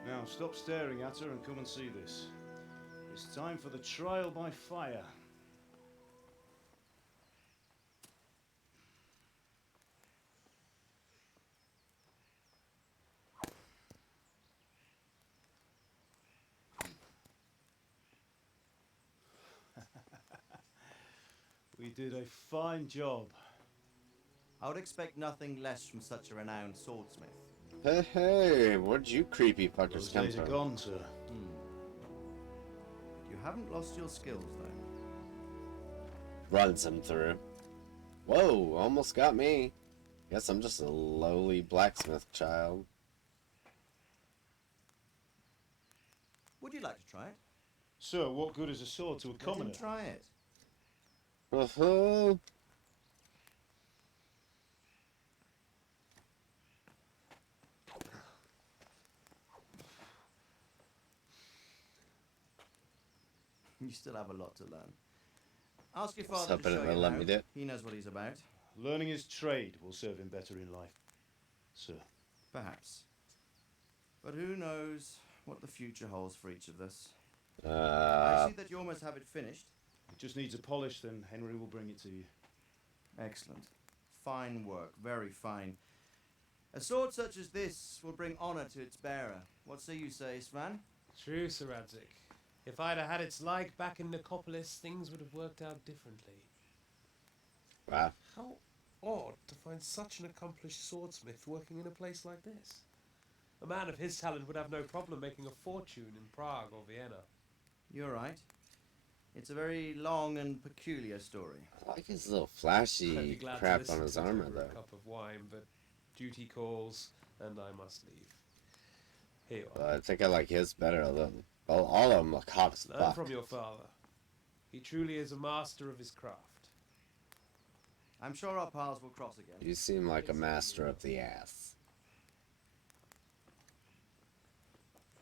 Now stop staring at her and come and see this. It's time for the trial by fire. We did a fine job. I would expect nothing less from such a renowned swordsmith. Hey, hey, where'd you creepy fuckers Those come days are from? gone, sir. You haven't lost your skills, though. Runs him through. Whoa, almost got me. Guess I'm just a lowly blacksmith child. Would you like to try it? Sir, what good is a sword to a Let him commoner? try it. Uh-huh. You still have a lot to learn. Ask your I was father to hoping it show would you let now. me do it. He knows what he's about. Learning his trade will serve him better in life, sir. Perhaps. But who knows what the future holds for each of us. I see that you almost have it finished. It just needs a polish, then Henry will bring it to you. Excellent. Fine work, very fine. A sword such as this will bring honour to its bearer. What say you, Svan? True, Sir Radzik. If I'd have had its like back in Nicopolis, things would have worked out differently. Wow. How odd to find such an accomplished swordsmith working in a place like this. A man of his talent would have no problem making a fortune in Prague or Vienna. You're right. It's a very long and peculiar story. I like his little I'd be flashy glad to crap listen on his to it armor, over a though. cup of wine, but duty calls, and I must leave. Here you are. I think I like his better a little. Well, all of them look hot as Learn fuck. from your father. He truly is a master of his craft. I'm sure our paths will cross again. You seem like a master of the ass.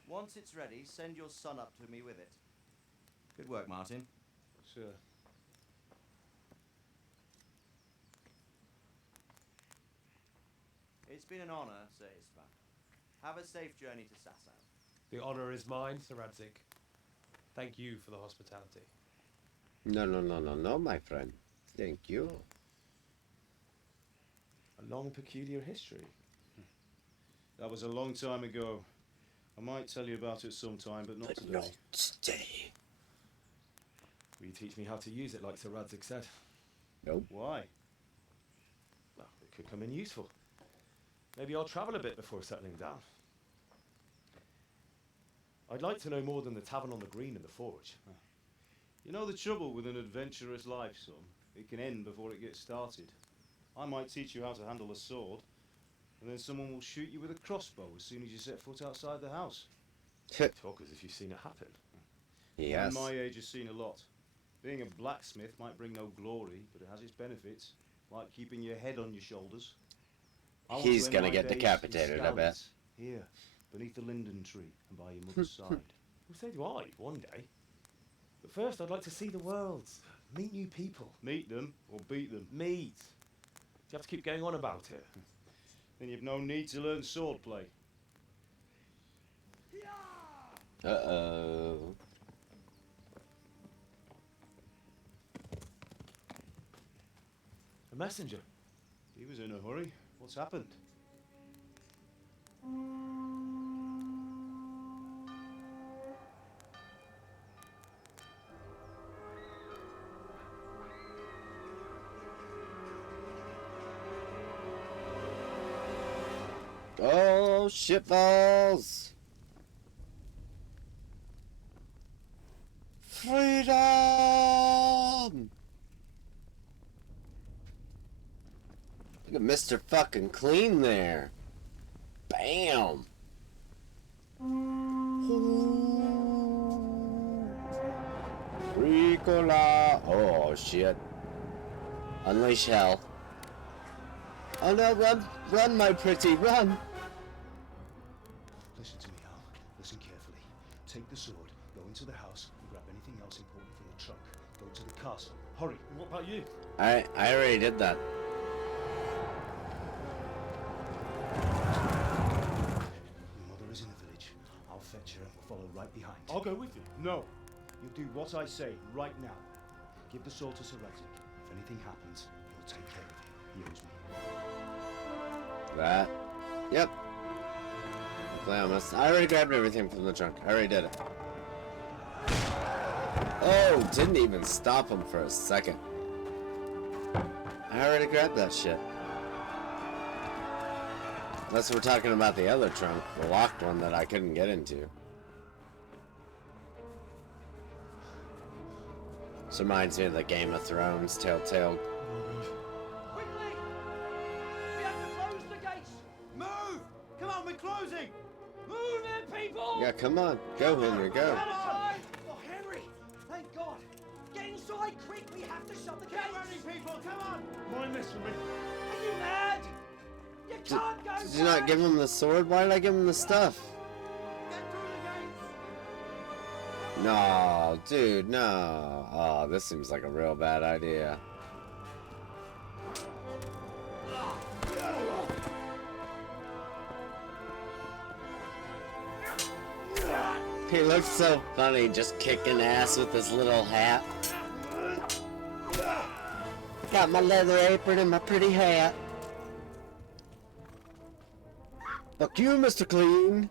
Once it's ready, send your son up to me with it. Good work, Martin. Sure. It's been an honour, Sir Isvan. Have a safe journey to Sasau. The honour is mine, Sir Radzik. Thank you for the hospitality. No, no, no, no, no, my friend. Thank you. A long, peculiar history. That was a long time ago. I might tell you about it sometime, but not today. Not today. Will you teach me how to use it like Sir Radzik said? Nope. Why? Well, it could come in useful. Maybe I'll travel a bit before settling down. I'd like to know more than the tavern on the green and the forge. You know the trouble with an adventurous life, son? It can end before it gets started. I might teach you how to handle a sword, and then someone will shoot you with a crossbow as soon as you set foot outside the house. Talk as if you've seen it happen. Yes. Man my age has seen a lot. Being a blacksmith might bring no glory, but it has its benefits, like keeping your head on your shoulders. I want He's to end gonna my get days in decapitated, I bet. Scallies, here, beneath the linden tree and by your mother's side. Well, so do I, one day. But first, I'd like to see the world, meet new people. Meet them or beat them? Meet. Do you have to keep going on about it? Then you've no need to learn swordplay. Uh-oh. A messenger. He was in a hurry. What's happened? Oh, shitballs! Freedom! Look at Mr. Fucking Clean there. Bam! Ricola! Oh, shit. Unleash hell. Oh no, run! Run, my pretty, run! Listen to me, Al. Listen carefully. Take the sword, go into the house, and grab anything else important from the trunk. Go to the castle. Hurry. And what about you? I already did that. Your mother is in the village. I'll fetch her and we'll follow right behind. I'll go with you. No. You do what I say right now. Give the sword to Sir Radzik. If anything happens, he'll take care of you. He owes me. That. Yep. I already grabbed everything from the trunk. I already did it. Oh, didn't even stop him for a second. I already grabbed that shit. Unless we're talking about the other trunk, the locked one that I couldn't get into. This reminds me of the Game of Thrones Telltale. Quickly! We have to close the gates! Move! Come on, we're closing! Move it, people! Yeah, come on. Go, Henry, go. Come on! Oh, Henry! Thank God! Get inside, quick! We have to shut the gates! Get ready, people! Come on! Mind this for me. Are you mad? You can't go Did you not give him the sword? Why did I give him the stuff? No, dude, no. Oh, this seems like a real bad idea. He looks so funny just kicking ass with his little hat. Got my leather apron and my pretty hat. Fuck you, Mr. Clean.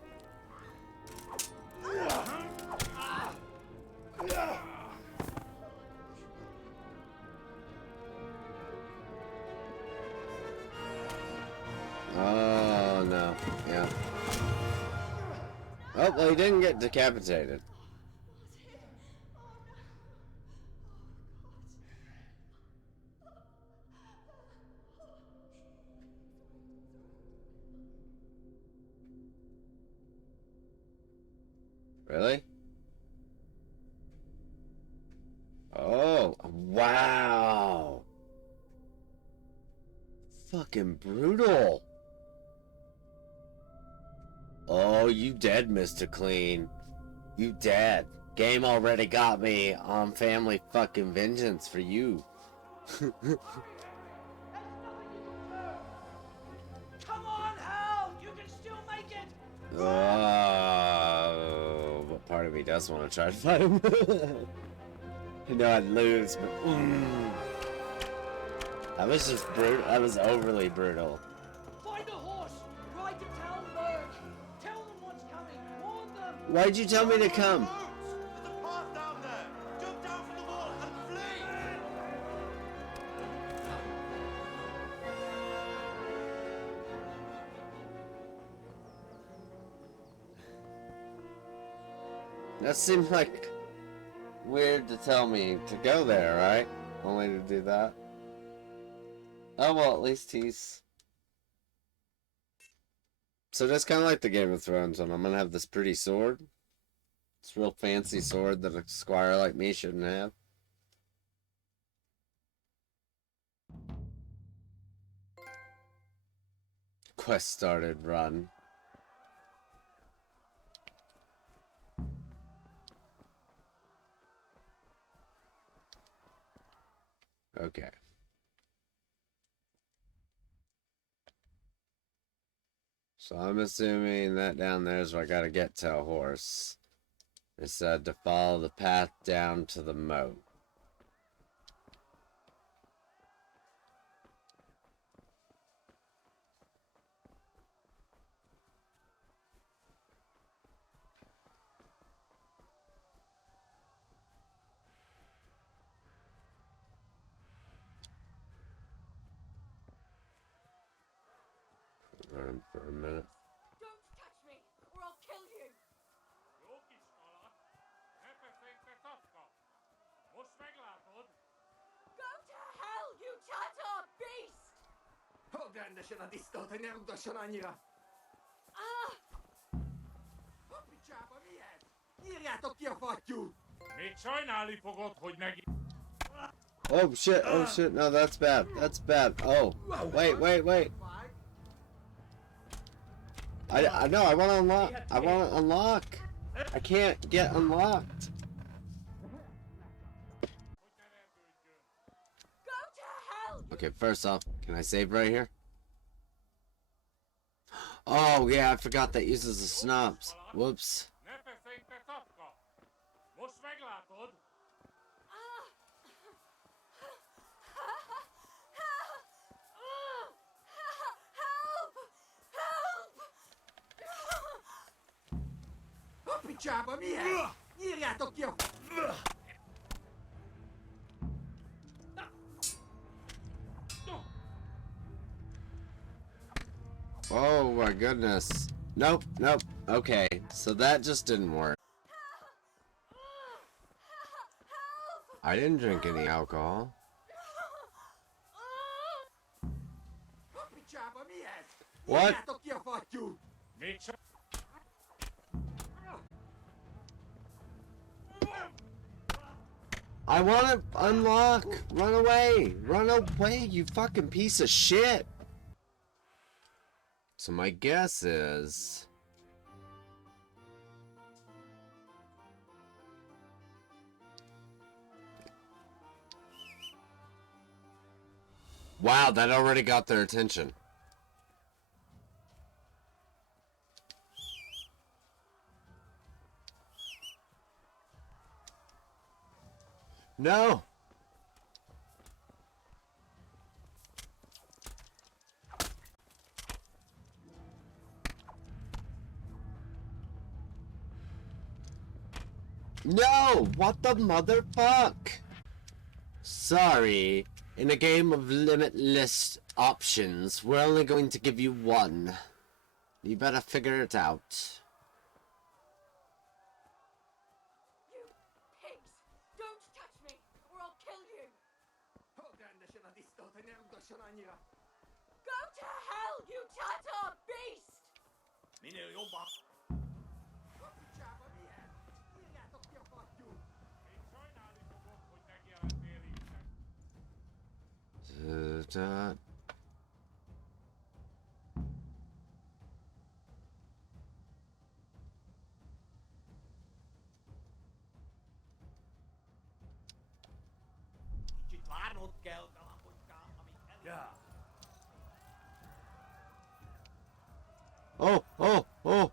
Oh, no. Yeah. Oh, well, he didn't get decapitated. Really? Oh, wow. Fucking brutal. Oh, you dead, Mr. Clean. You dead. Game already got me on family fucking vengeance for you. Come on, Hal! You can still make it! Oh, but part of me does want to try to fight him. I know I'd lose, but that was just brutal. That was overly brutal. Find a horse! Ride to Talmberg! Tell them what's coming! Warn them! Why'd you tell me to come? There's a path down there! Jump down from the wall and flee! That seemed like weird to tell me to go there, right? Only to do that. Oh well, at least he's... So just kind of like the Game of Thrones one. I'm gonna have this pretty sword. This real fancy sword that a squire like me shouldn't have. quest started, run. Okay. So I'm assuming that down there is where I gotta get to a horse. It said to follow the path down to the moat. Run for a minute. Don't touch me, or I'll kill you! Go to hell, you Tatar beast! Ah! Oh shit, no, that's bad. That's bad. Oh, wait. I know, I wanna unlock. I can't get unlocked. Go to hell! Okay, first off, can I save right here? Oh yeah, I forgot that uses the snobs. Whoops. Oh my goodness. Nope. Okay, so that just didn't work. I didn't drink any alcohol. What? I want to unlock. Run away, you fucking piece of shit. So my guess is... Wow, that already got their attention. No! No! What the motherfuck? Sorry. In a game of limitless options, we're only going to give you one. You better figure it out. You pigs! Don't touch me, or I'll kill you! Go to hell, you Tatar beast! Oh!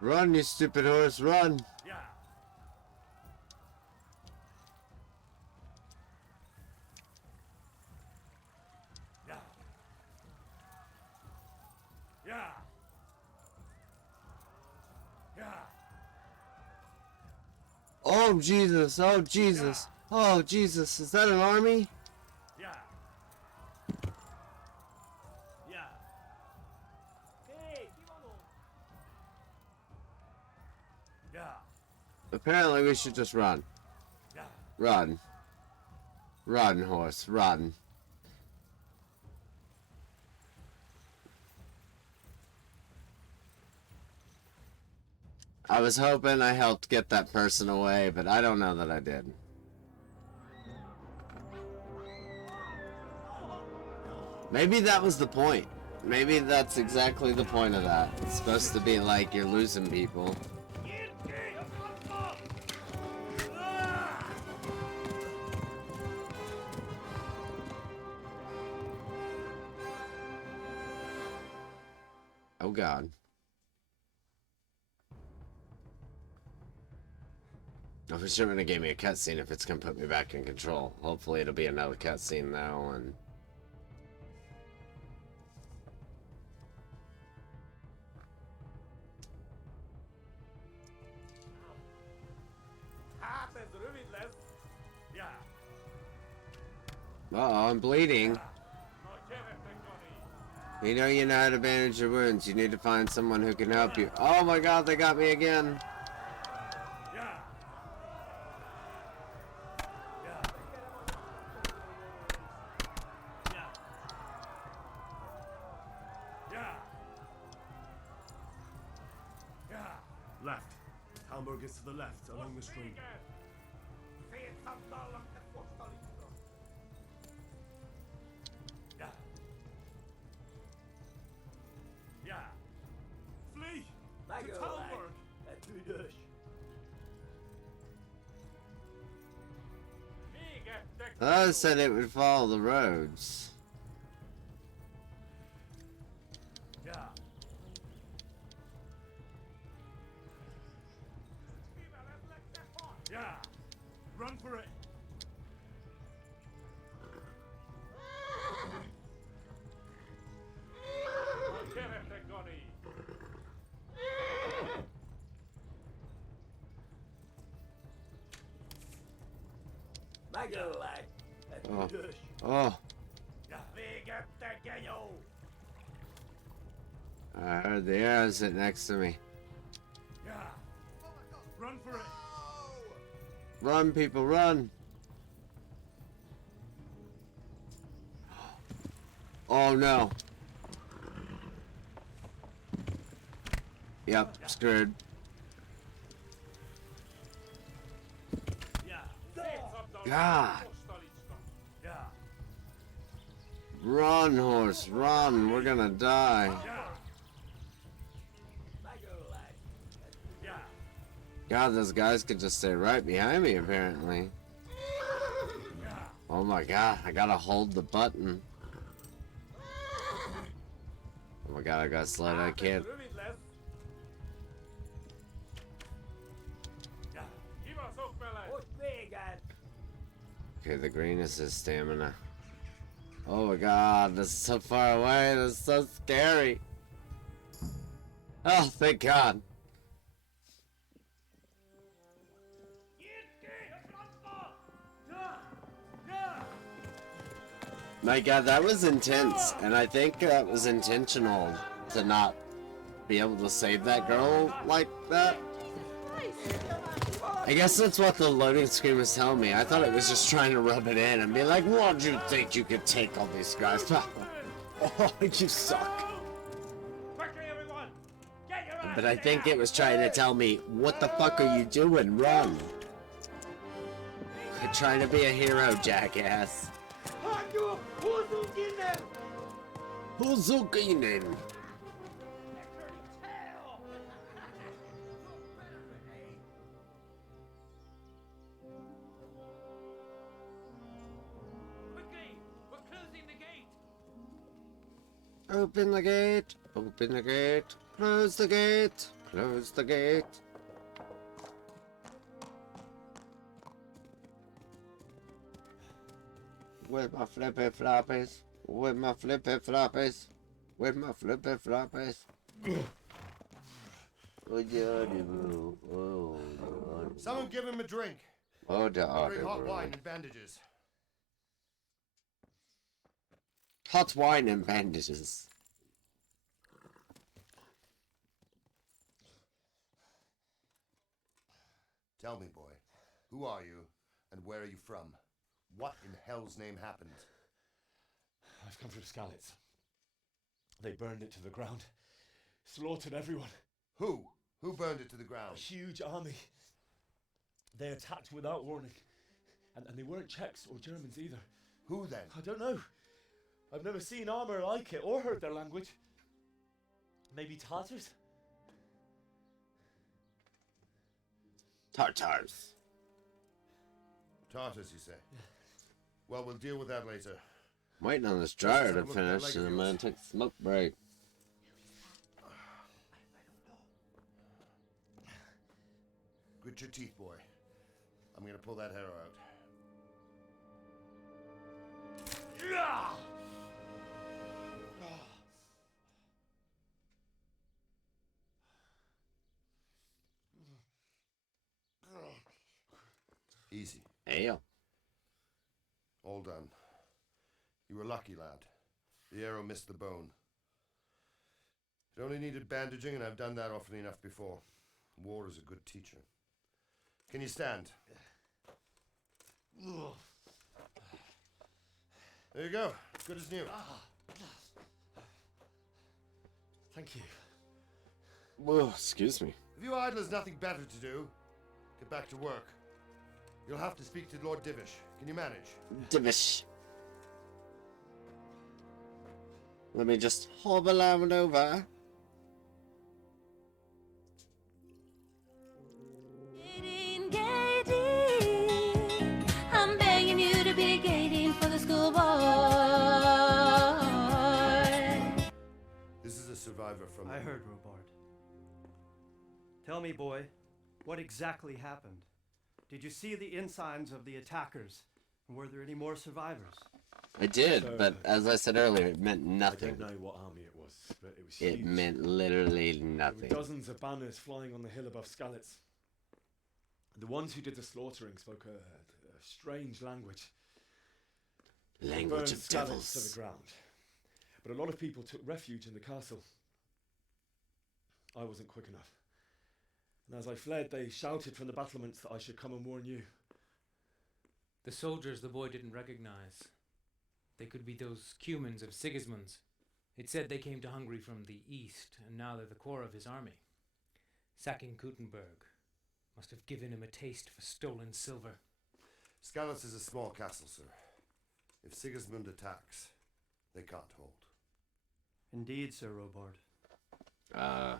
Run, you stupid horse, run! Oh Jesus, oh Jesus, is that an army? Apparently we should just run. Run. Run, horse, run. I was hoping I helped get that person away, but I don't know that I did. Maybe that was the point. Maybe that's exactly the point of that. It's supposed to be like you're losing people. Oh god. I wish it would have gave me a cutscene if it's gonna put me back in control. Hopefully it'll be another cutscene now and... Uh-oh, I'm bleeding. You know how to bandage your wounds. You need to find someone who can help you. Oh my god, they got me again. Left. Hamburg is to the left, along the stream. Flee! To Talmberg! I said it would follow the roads. Yeah! Run for it! Oh. Oh. I heard the arrow sit next to me. Run for it! Run, people, run! Oh no. Yep, screwed. God. Run, horse, run. We're gonna die. God, those guys could just stay right behind me, apparently. Oh my god, I gotta hold the button. Oh my god, I gotta slow down, I can't. Okay, the green is his stamina. Oh my god, this is so far away, this is so scary. Oh, thank god. My god, that was intense, and I think that was intentional to not be able to save that girl like that. I guess that's what the loading screen was telling me. I thought it was just trying to rub it in and be like, what do you think you could take all these guys? Oh, you suck. But I think it was trying to tell me, what the fuck are you doing? Run. You're trying to be a hero, jackass. Huzukinen. Open the gate, open the gate, close the gate, close the gate. With my flippy floppies, with my flippy floppies, with my flippy floppies. Someone give him a drink. Oh, Bring hot wine and bandages. Hot wine and bandages. Tell me, boy, who are you and where are you from? What in hell's name happened? I've come from Skalitz. They burned it to the ground. Slaughtered everyone. Who? Who burned it to the ground? A huge army. They attacked without warning. And they weren't Czechs or Germans either. Who then? I don't know. I've never seen armor like it or heard their language. Maybe Tartars? Tartars. Tartars, you say? Well, we'll deal with that later. I'm waiting on this Let's dryer have a to look at that finish, leg and of I'm gonna yours. take a smoke break. Grit your teeth, boy. I'm gonna pull that hair out. Easy. Ale. All done. You were lucky, lad. The arrow missed the bone. It only needed bandaging, and I've done that often enough before. War is a good teacher. Can you stand? There you go. Good as new. Thank you. Whoa, excuse me. If you idlers nothing better to do, get back to work. You'll have to speak to Lord Divish. Can you manage? Divish. Let me just hobble on over. I'm begging you to be gating for the schoolboy. This is a survivor from... I heard, Robard. Tell me, boy, what exactly happened? Did you see the ensigns of the attackers? And were there any more survivors? I did, but as I said earlier, it meant nothing. I don't know what army it was, but it was It huge. meant literally There were nothing. dozens of banners flying on the hill above Skalitz. The ones who did the slaughtering spoke a strange language. They Language burned of Skalitz devils. to the ground. But a lot of people took refuge in the castle. I wasn't quick enough. And as I fled, they shouted from the battlements that I should come and warn you. The soldiers the boy didn't recognize. They could be those Cumans of Sigismund's. It said they came to Hungary from the east, and now they're the core of his army. Sacking Gutenberg must have given him a taste for stolen silver. Skalitz is a small castle, sir. If Sigismund attacks, they can't hold. Indeed, Sir Robard. Yeah.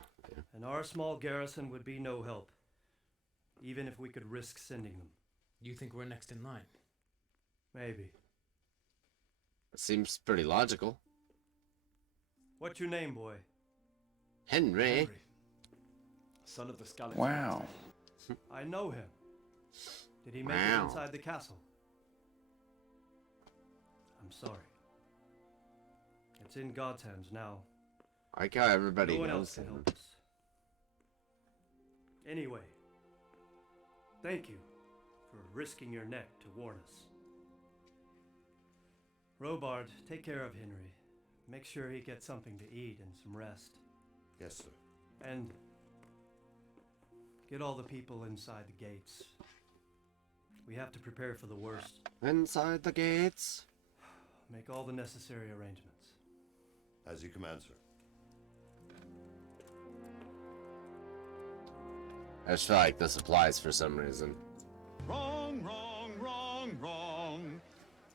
And our small garrison would be no help, even if we could risk sending them. You think we're next in line? Maybe. It seems pretty logical. What's your name, boy? Henry. Son of the Skalitz. Wow. I know him. Did he make it Wow. inside the castle? I'm sorry. It's in God's hands now. I like how everybody No one knows else can him. help us. Anyway, thank you for risking your neck to warn us. Robard, take care of Henry. Make sure he gets something to eat and some rest. Yes, sir. And get all the people inside the gates. We have to prepare for the worst. Inside the gates. Make all the necessary arrangements. As you command, sir. I just feel like this applies for some reason. Wrong, wrong, wrong, wrong.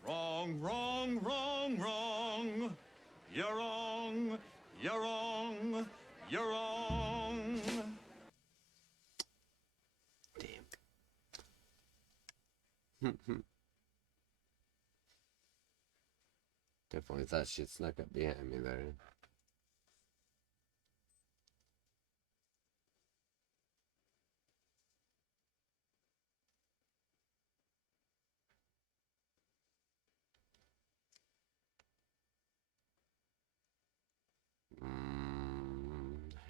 Wrong, wrong, wrong, wrong. You're wrong, you're wrong, you're wrong. Definitely thought she'd snuck up behind me there.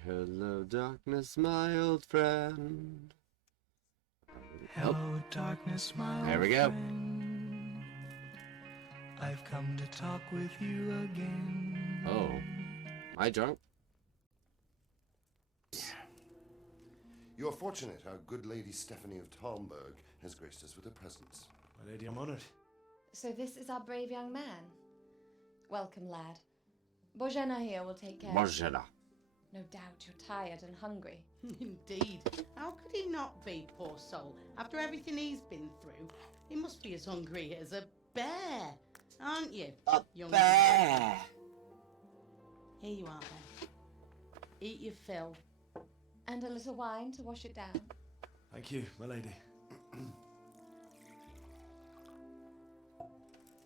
Hello, darkness, my old friend. Hello, darkness, my There we old go. friend. I've come to talk with you again. Oh, am I drunk? You are fortunate our good lady Stephanie of Talmberg has graced us with her presence. My lady, I'm honoured. So this is our brave young man. Welcome, lad. Bojena here will take care. Bojena. No doubt you're tired and hungry. Indeed. How could he not be, poor soul? After everything he's been through, he must be as hungry as a bear. aren't you? A young bear! Here you are then. Eat your fill. And a little wine to wash it down. Thank you, my lady.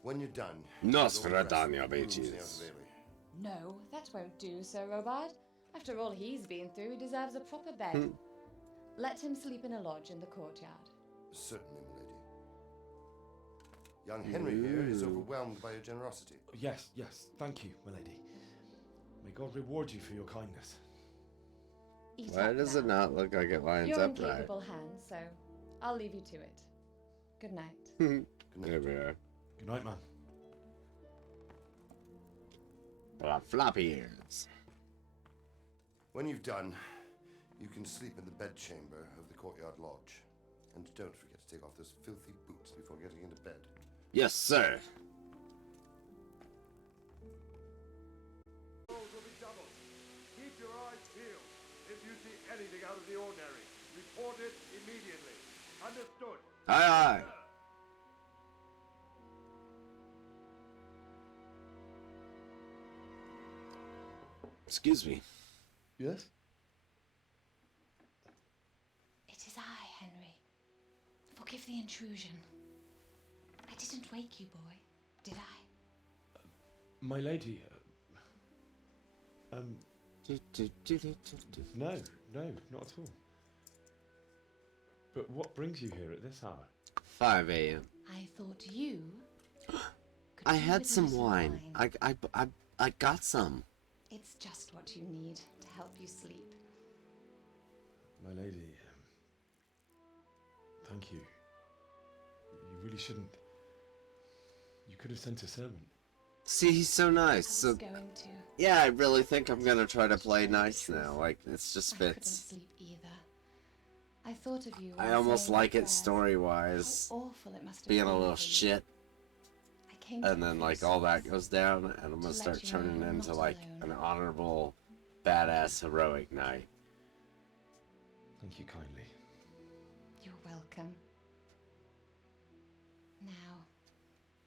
When you're done, Nosfradania, rooms bitches. in the Outer Bailey. No, that won't do, Sir Robard. After all he's been through, he deserves a proper bed. Let him sleep in a lodge in the courtyard. Certainly, my lady. Young Henry here is overwhelmed by your generosity. Yes, thank you, my lady. May God reward you for your kindness. Eat Why up does now. it not look like it lines You're in up right? capable hands, so I'll leave you to it. Good night. There we are. Good night, man. Floppy ears. When you've done, you can sleep in the bedchamber of the courtyard lodge. And don't forget to take off those filthy boots before getting into bed. Yes, sir. Rolls will be doubled. Keep your eyes peeled. If you see anything out of the ordinary, report it immediately. Understood? Aye, aye. Excuse me. Yes? It is I, Henry. Forgive the intrusion. I didn't wake you, boy, did I? My lady, no, not at all. But what brings you here at this hour? 5 a.m. I thought you... I had some wine. I got some. It's just what you need to help you sleep. My lady, thank you. You really shouldn't. You could have sent a servant. See, he's so nice. So, going to. yeah, I really think I'm gonna try to play nice now. Like, it's just I couldn't fits. sleep either. I thought of you. I while almost saying like the it prayers. story-wise. How awful it must have Being a been little for you. shit. I came to And then, like, all that goes down, and I'm gonna to start let you know turning you're into, not like, alone. an honorable, badass, heroic knight. Thank you kindly. You're welcome. Now,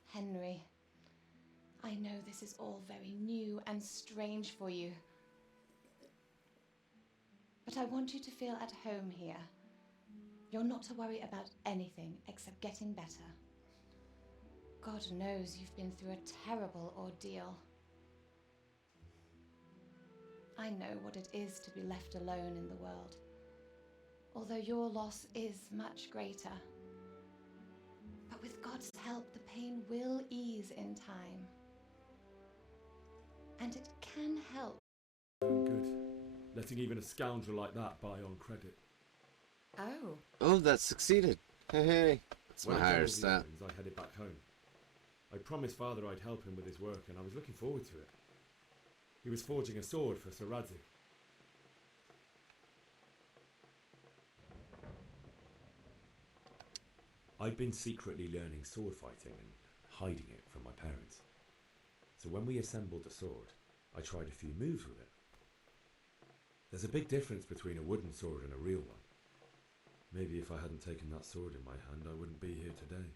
Henry, I know this is all very new and strange for you. But I want you to feel at home here. You're not to worry about anything except getting better. God knows you've been through a terrible ordeal. I know what it is to be left alone in the world, although your loss is much greater. But with God's help, the pain will ease in time. And it can help. Good. Letting even a scoundrel like that buy on credit. Oh. Oh, that succeeded. Hey, hey. That's my When I got higher all the stat. earnings, I headed back home. I promised Father I'd help him with his work, and I was looking forward to it. He was forging a sword for Sir Radzi. I'd been secretly learning sword fighting and hiding it from my parents. So when we assembled the sword, I tried a few moves with it. There's a big difference between a wooden sword and a real one. Maybe if I hadn't taken that sword in my hand, I wouldn't be here today.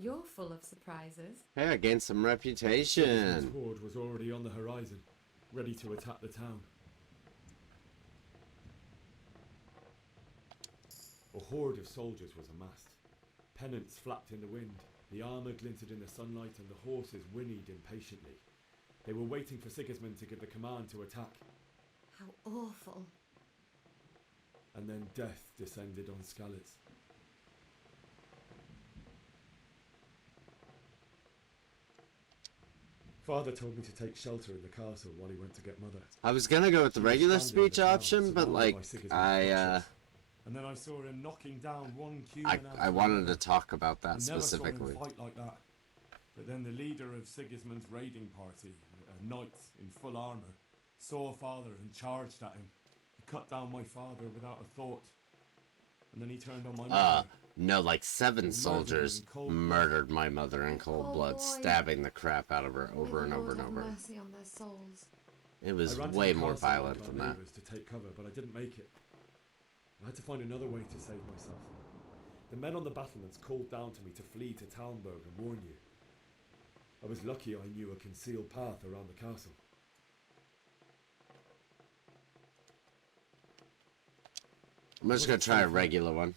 You're full of surprises. Hey, I gained some His reputation. horde was already on the horizon, ready to attack the town. A horde of soldiers was amassed. Pennants flapped in the wind, the armour glinted in the sunlight, and the horses whinnied impatiently. They were waiting for Sigismund to give the command to attack, How awful. and then death descended on Skalitz. Father told me to take shelter in the castle while he went to get Mother. I was gonna go with the She was regular standing in speech the town, option, but surrounded like, by Sigismund's I And then I saw him knocking down one Cuman I wanted to talk about that I never specifically. saw him fight like that. But then the leader of Sigismund's raiding party, a knight in full armour, saw Father and charged at him. He cut down my father without a thought. And then he turned on my mother. No, like 7 Murdered soldiers in cold blood. murdered my mother in cold blood, boy. stabbing the crap out of her over May and the over Lord and have over. mercy on their souls. It was I ran to way the more castle violent with than our that. neighbours to take cover, but I didn't make it. I had to find another way to save myself. The men on the battlements called down to me to flee to Talmberg and warn you. I was lucky I knew a concealed path around the castle. I'm just gonna try a regular one.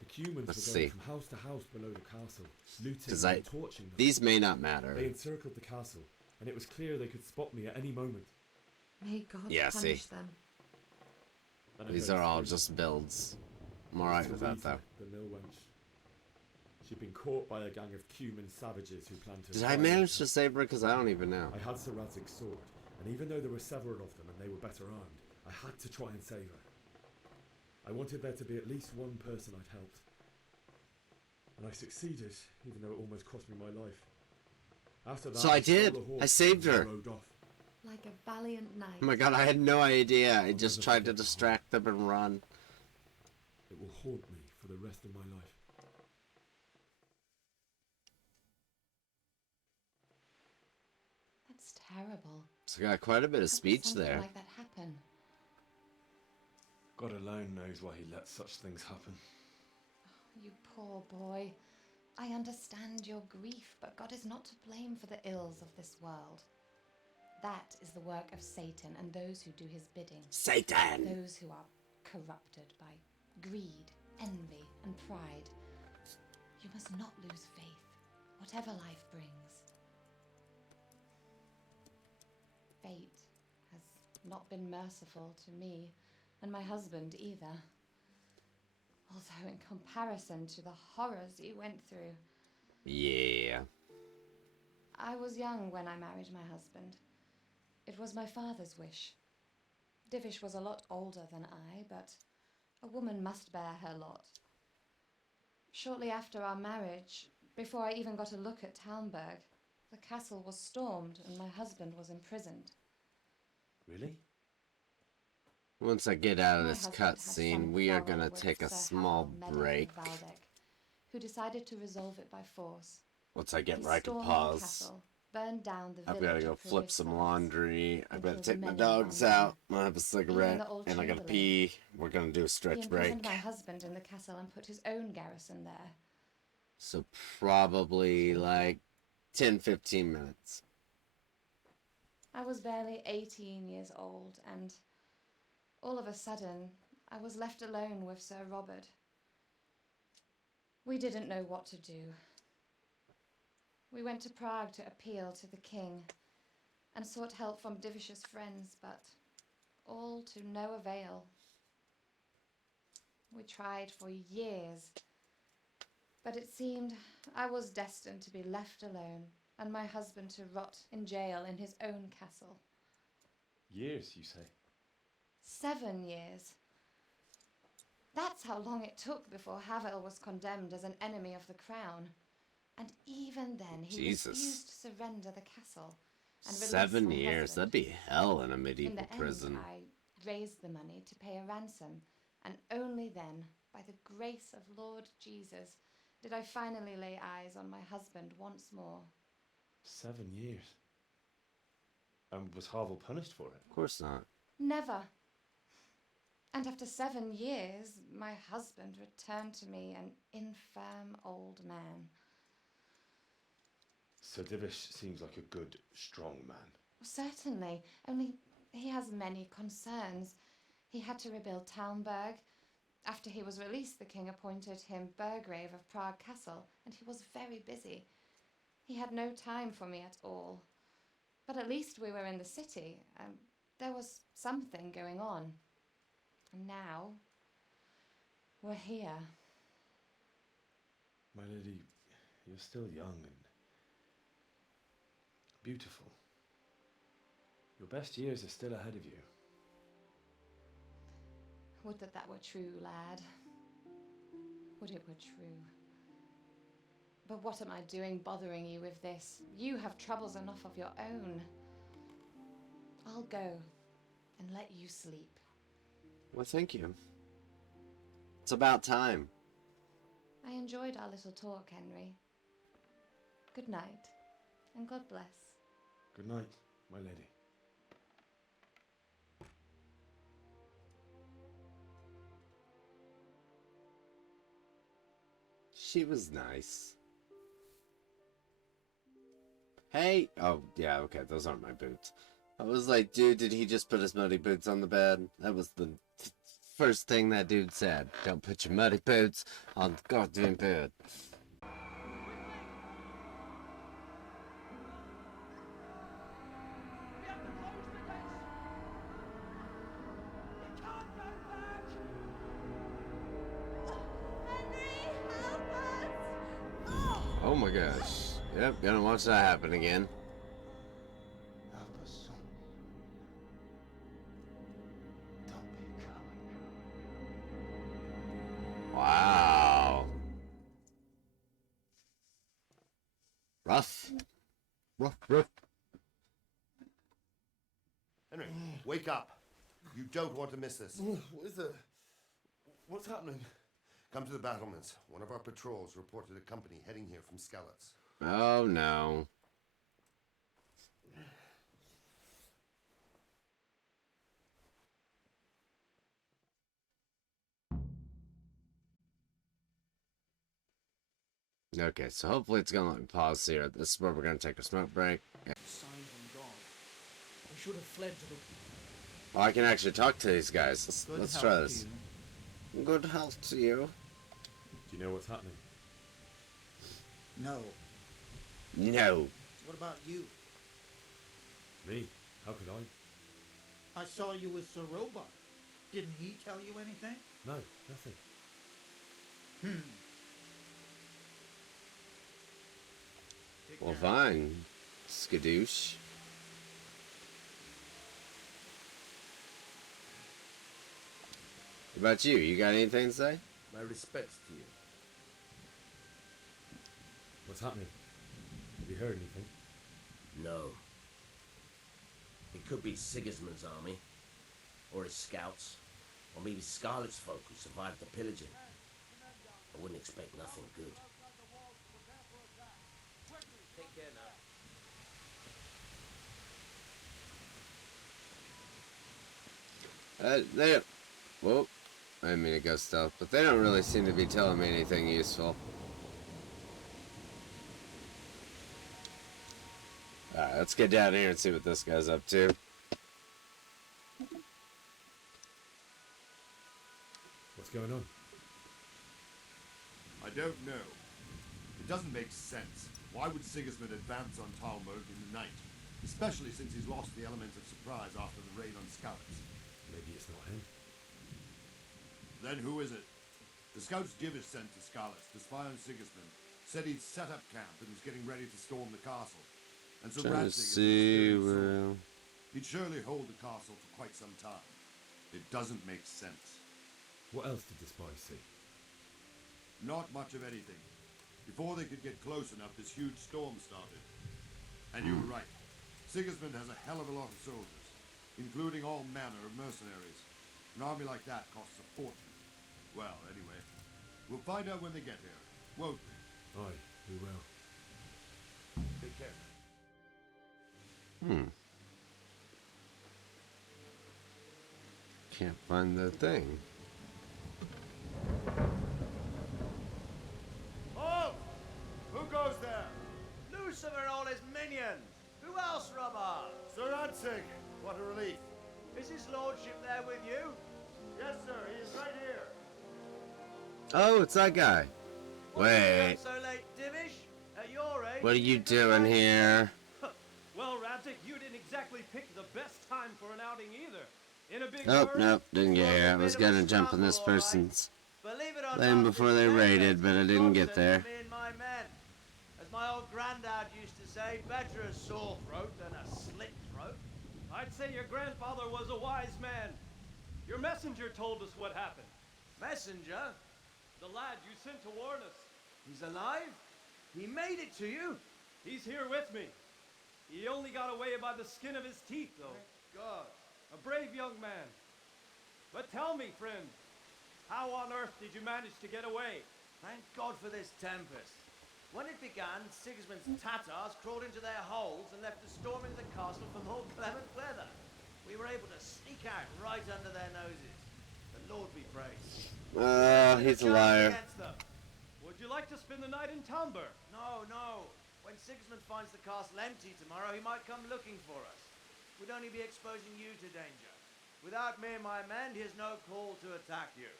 The humans Let's were going see. from house to house below the castle, looting Because and torching them. these may not matter. They encircled the castle, and it was clear they could spot me at any moment. May God Yeah, punish see. them. And I These heard are all stories. just builds. I'm alright with that though. The mill wench. She'd been caught by a gang of cumin savages who planned to... Did I manage to save her? Because I don't even know. I had Sir Radzig's sword, and even though there were several of them and they were better armed, I had to try and save her. I wanted there to be at least one person I'd helped. And I succeeded, even though it almost cost me my life. After that, So I stole did. the horse I saved and her. rode off. Like a valiant knight. Oh my god, I had no idea. I just tried to distract them and run. It will haunt me for the rest of my life. That's terrible. So I got quite a bit of How could speech something there. like that happen? God alone knows why he lets such things happen. You poor boy. I understand your grief, but God is not to blame for the ills of this world. That is the work of Satan and those who do his bidding. Satan! Those who are corrupted by greed, envy, and pride. You must not lose faith, whatever life brings. Fate has not been merciful to me, and my husband either. Although in comparison to the horrors you went through. Yeah. I was young when I married my husband. It was my father's wish. Divish was a lot older than I, but a woman must bear her lot. Shortly after our marriage, before I even got a look at Talmberg, the castle was stormed and my husband was imprisoned. Really? Once I get out of My this husband had cutscene, some we are quarrel gonna with take a Sir small Harold Meadow break. of Valdec, who decided to resolve it by force. Once I get He where I can stormed the pause. castle, burned down the I've village gotta go of flip some Clarissa, laundry. I've and gotta killed take my many dogs young men. out. I'm gonna have a cigarette. the old And I gotta chamberlain. pee. We're gonna do a He stretch imprisoned break. my husband in the castle and put his own garrison there. So probably like 10-15 minutes. I was barely 18 years old, and all of a sudden, I was left alone with Sir Robert. We didn't know what to do. We went to Prague to appeal to the king and sought help from Divish's friends, but all to no avail. We tried for years, but it seemed I was destined to be left alone and my husband to rot in jail in his own castle. Years, you say? 7 years. That's how long it took before Havel was condemned as an enemy of the crown. And even then, he Jesus. refused to surrender the castle and release 7 my years. husband. That'd be hell in a In medieval the prison. end, I raised the money to pay a ransom, and only then, by the grace of Lord Jesus, did I finally lay eyes on my husband once more. 7 years. And was Havel punished for it? Of course not. Never. And after 7 years, my husband returned to me an infirm old man. Sir Divish seems like a good, strong man. Certainly, only he has many concerns. He had to rebuild Talmberg. After he was released, the king appointed him Burgrave of Prague Castle, and he was very busy. He had no time for me at all. But at least we were in the city, and there was something going on. And now, we're here. My lady, you're still young and beautiful. Your best years are still ahead of you. Would that that were true, lad. Would it were true. But what am I doing bothering you with this? You have troubles enough of your own. I'll go and let you sleep. Well, thank you. It's about time. I enjoyed our little talk, Henry. Good night, and God bless. Good night, my lady. She was nice. Hey! Oh, yeah, okay, those aren't my boots. I was like, dude, did he just put his muddy boots on the bed? That was the first thing that dude said. Don't put your muddy boots on the goddamn bed. Oh my gosh. Yep, gonna watch that happen again. Wow. Rough. Rough. Henry, wake up. You don't want to miss this. What is it? What's happening? Come to the battlements. One of our patrols reported a company heading here from Skalitz. Oh no. Okay, so hopefully it's gonna let me pause here. This is where we're gonna take a smoke break. Sign from God. We should have fled to the... Oh, I can actually talk to these guys. Let's try health this. to Good health to you. Do you know what's happening? No. No. What about you? Me? How could I? I saw you with Sir Robot. Didn't he tell you anything? No, nothing. Well, fine. Skadoosh. What about you? You got anything to say? My respects to you. What's happening? Have you heard anything? No. It could be Sigismund's army, or his scouts, or maybe Scarlet's folk who survived the pillaging. I wouldn't expect nothing good. Take care now. Whoa. I didn't mean to go stealth, but they don't really seem to be telling me anything useful. Alright, let's get down here and see what this guy's up to. What's going on? I don't know. It doesn't make sense. Why would Sigismund advance on Talmberg in the night? Especially since he's lost the element of surprise after the raid on Skalitz. Maybe it's not him. Then who is it? The scouts Givish sent to Skalitz to spy on Sigismund said he'd set up camp and was getting ready to storm the castle. And so Trying to Radzig see where... he'd surely hold the castle for quite some time. It doesn't make sense. What else did the spies see? Not much of anything. Before they could get close enough, this huge storm started. And you were right. Sigismund has a hell of a lot of soldiers, including all manner of mercenaries. An army like that costs a fortune. Well, anyway, we'll find out when they get here, won't we? Aye, we will. Take care. Can't find the thing. Halt! Who goes there? Lucifer and all his minions. Who else, Robert? Sir Radzig, what a relief. Is his lordship there with you? Yes, sir, he is right here. Oh, it's that guy. Wait. So late, Divish? At your age? What are you doing here? Well, Radzig, you didn't exactly pick the best time for an outing either. In a big Oh, hurry? nope, didn't get here. I was gonna jump on this person's Believe it or lane not, before they raided, but I didn't get there. me and my men. As my old granddad used to say, better a sore throat than a slit throat. I'd say your grandfather was a wise man. Your messenger told us what happened. Messenger? The lad you sent to warn us. He's alive? He made it to you? He's here with me. He only got away by the skin of his teeth, though. God. A brave young man. But tell me, friend, how on earth did you manage to get away? Thank God for this tempest. When it began, Sigismund's Tatars crawled into their holes and left us storming the castle for more clement weather. We were able to sneak out right under their noses. The Lord be praised. He's a liar. Would you like to spend the night in Talmberg? No, no. When Sigismund finds the castle empty tomorrow, he might come looking for us. We'd only be exposing you to danger. Without me and my men, he has no call to attack you.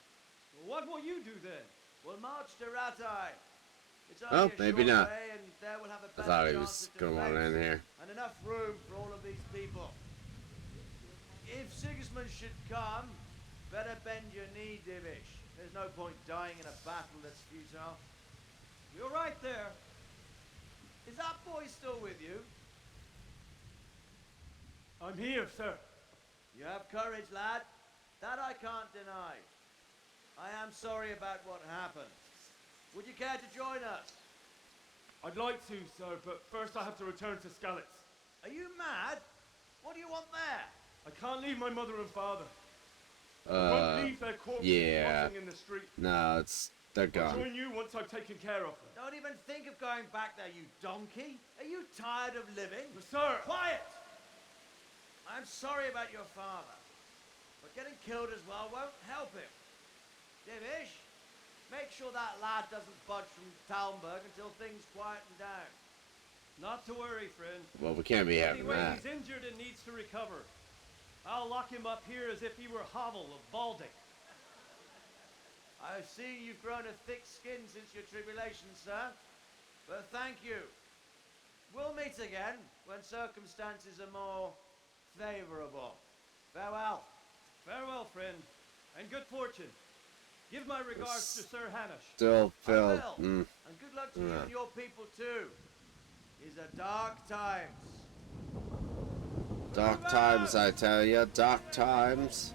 Well, what will you do then? We'll march to Ratai. It's Oh, only a maybe short not. way, and there we'll have a I better thought he chance was at going defense in here. and enough room for all of these people. If Sigismund should come, better bend your knee, Divish. There's no point dying in a battle that's futile. You're right there. Is that boy still with you? I'm here, sir. You have courage, lad. That I can't deny. I am sorry about what happened. Would you care to join us? I'd like to, sir, but first I have to return to Skalitz. Are you mad? What do you want there? I can't leave my mother and father. I won't leave their corpses Yeah. rotting in the street. No, they're I'll gone. join you once I've taken care of them. Don't even think of going back there, you donkey. Are you tired of living? Sir! Quiet! I'm sorry about your father, but getting killed as well won't help him. Divish, make sure that lad doesn't budge from Talmberg until things quieten down. Not to worry, friend. Well, we can't be having Anyway, that. he's injured and needs to recover. I'll lock him up here as if he were Hovel of Baldic. I've seen you've grown a thick skin since your tribulation, sir. But thank you. We'll meet again when circumstances are more favorable. Farewell. Farewell, friend, and good fortune. Give my regards to Sir Hanish. Still I filled. will. And good luck to you and your people too. These are dark times. Dark times, I tell ya. Dark times.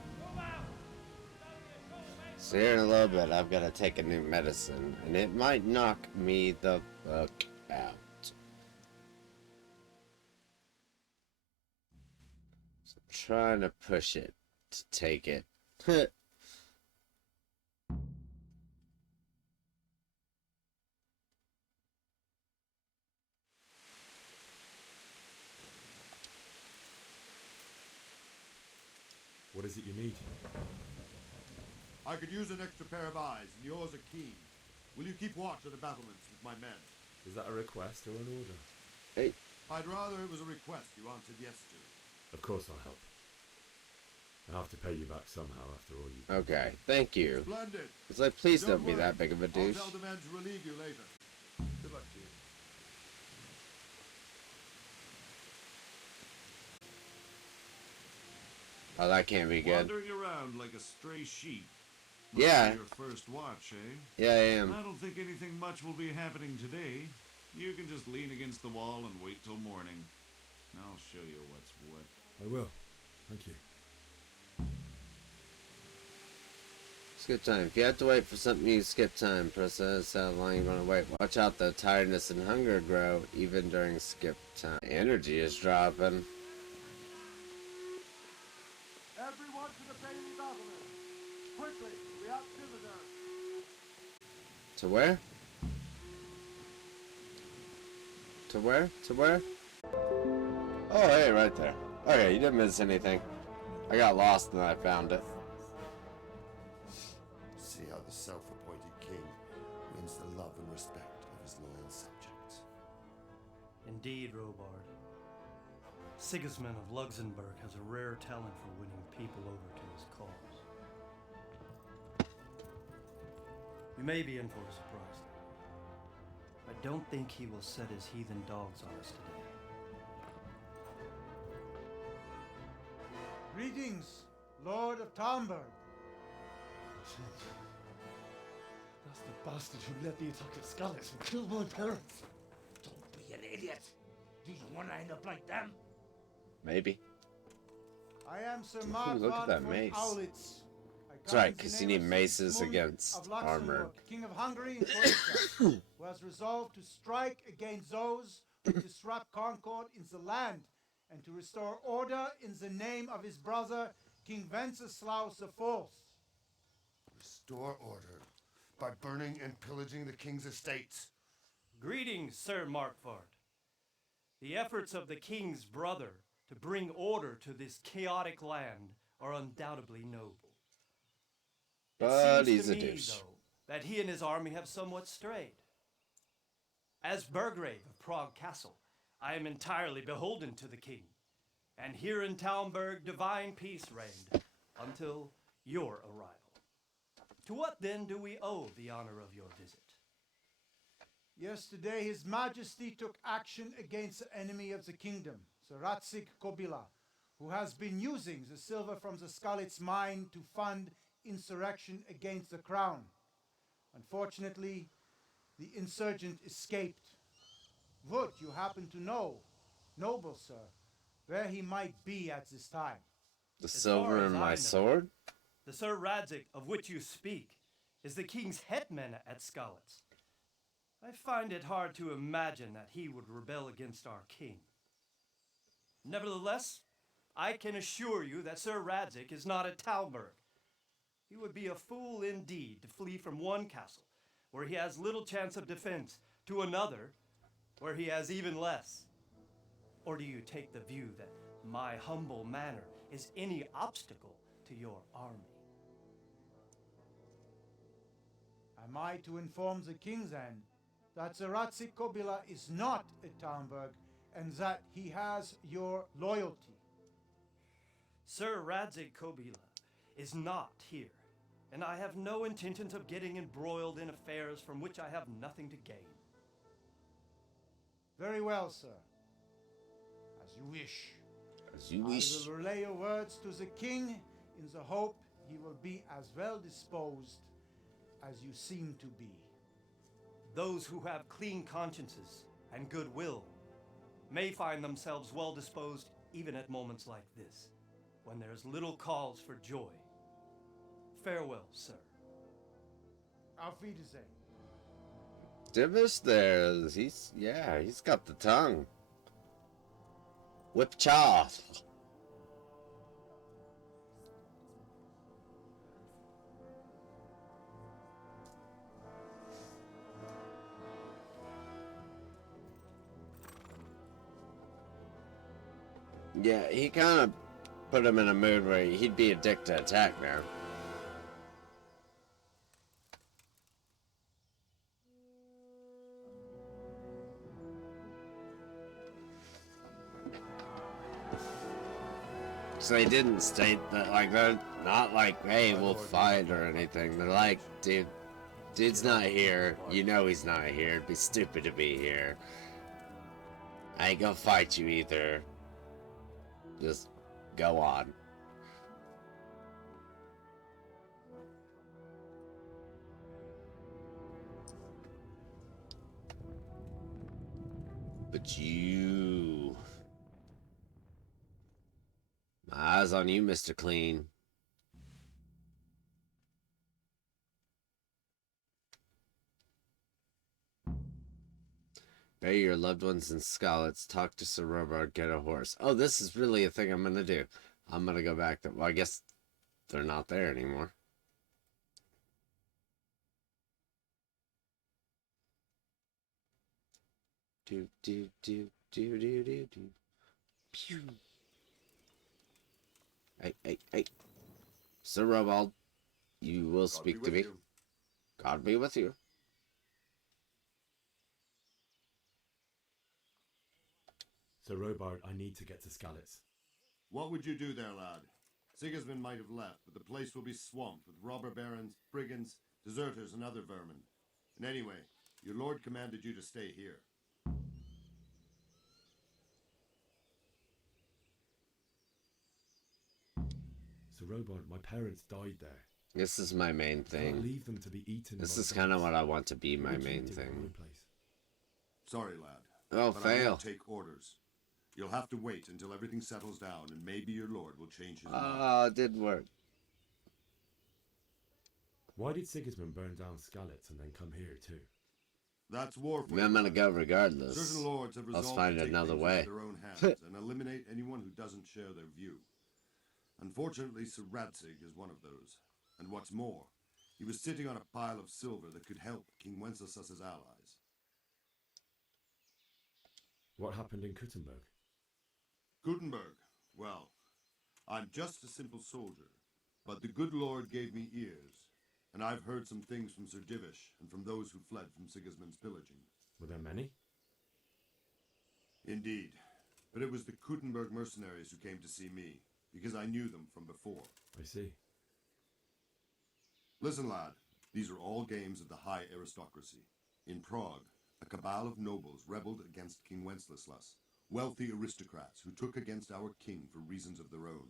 So here in a little bit, I've got to take a new medicine, and it might knock me the fuck out. So I'm trying to push it to take it. What is it you need? I could use an extra pair of eyes, and yours are keen. Will you keep watch at the battlements with my men? Is that a request or an order? Hey. I'd rather it was a request you answered yes to. Of course I'll help. I have to pay you back somehow after all you... Okay, thank you. Splendid. It's like, please don't be worry. that big of a douche. I'll tell the men to relieve you later. Good luck to you. Oh, that can't be good. Wandering around like a stray sheep. Yeah. Your first watch, eh? Yeah, I am. I don't think anything much will be happening today. You can just lean against the wall and wait till morning. I'll show you what's what. I will. Thank you. Skip time. If you have to wait for something, you skip time. Process how long you want to wait. Watch out, the tiredness and hunger grow even during skip time. Energy is dropping. Everyone to the Bailey battlement. Quickly, we have visitors. To where? To where? To where? Oh, hey, right there. Okay, you didn't miss anything. I got lost and then I found it. See how the self-appointed king wins the love and respect of his loyal subjects. Indeed, Robard. Sigismund of Luxembourg has a rare talent for winning people over to his cause. You may be in for a surprise. I don't think he will set his heathen dogs on us today. Greetings, Lord of Talmberg. That's the bastard who led the attack at Skalitz and killed my parents. Don't be an idiot. Do you want to end up like them? Maybe. I am Sir Ooh, Mark look at that von mace. Aulitz. That's right, because you need maces against of armor. Luxembourg, King of Hungary and Croatia, who has resolved to strike against those who disrupt concord in the land and to restore order in the name of his brother, King Wenceslaus IV. Restore order by burning and pillaging the king's estates. Greetings, Sir Markford. The efforts of the king's brother to bring order to this chaotic land are undoubtedly noble. But It he's seems a to me, douche. though, that he and his army have somewhat strayed. As Burgrave of Prague Castle, I am entirely beholden to the king. And here in Talmberg, divine peace reigned until your arrival. To what then do we owe the honor of your visit? Yesterday, His Majesty took action against the enemy of the kingdom, the Ratzik Kobila, who has been using the silver from the Skalitz mine to fund insurrection against the crown. Unfortunately, the insurgent escaped. Would you happen to know, noble sir, where he might be at this time? The As silver far in as my I know, sword? The Sir Radzik of which you speak is the king's hetman at Skalitz. I find it hard to imagine that he would rebel against our king. Nevertheless, I can assure you that Sir Radzik is not at Talmberg. He would be a fool indeed to flee from one castle, where he has little chance of defense, to another, where he has even less. Or do you take the view that my humble manner is any obstacle to your army? Am I to inform the king then that the Ratzik Kobila is not at Talmberg and that he has your loyalty? Sir Radzik Kobila is not here, and I have no intentions of getting embroiled in affairs from which I have nothing to gain. Very well, sir. As you wish. As you wish. I will relay your words to the king in the hope he will be as well disposed as you seem to be. Those who have clean consciences and goodwill may find themselves well disposed even at moments like this, when there's little cause for joy. Farewell, sir. Auf Wiedersehen. Divish there. He's got the tongue. Whip chaw. Yeah, he kind of put him in a mood where he'd be a dick to attack now. So they didn't state that, like, they're not like, hey, we'll fight or anything. They're like, dude's not here. You know he's not here. It'd be stupid to be here. I ain't gonna fight you either. Just go on. But you... My eyes on you, Mr. Clean. Bury your loved ones in Skalitz. Talk to Sir Robert. Get a horse. Oh, this is really a thing I'm gonna do. I'm gonna go back to... Well, I guess they're not there anymore. Do. Pew. Hey. Sir Robald, you will speak to me. God be with you. Sir Robard, I need to get to Skalitz. What would you do there, lad? Sigismund might have left, but the place will be swamped with robber barons, brigands, deserters, and other vermin. And anyway, your lord commanded you to stay here. Sir Robard, my parents died there. This is my main thing. I'll leave them to be eaten. This is kind of what I want to be my main thing. Sorry, lad. Oh, but fail. I won't take orders. You'll have to wait until everything settles down, and maybe your lord will change his mind. Ah, it did work. Why did Sigismund burn down Skalitz and then come here too? That's war for I'm gonna go regardless. Certain lords have Let's resolved find to take another things way. into their own hands and eliminate anyone who doesn't share their view. Unfortunately, Sir Radzig is one of those. And what's more, he was sitting on a pile of silver that could help King Wenceslas's allies. What happened in Kuttenberg? Gutenberg, well, I'm just a simple soldier, but the good Lord gave me ears, and I've heard some things from Sir Divish and from those who fled from Sigismund's pillaging. Were there many? Indeed. But it was the Kuttenberg mercenaries who came to see me, because I knew them from before. I see. Listen, lad. These are all games of the high aristocracy. In Prague, a cabal of nobles rebelled against King Wenceslas, wealthy aristocrats who took against our king for reasons of their own.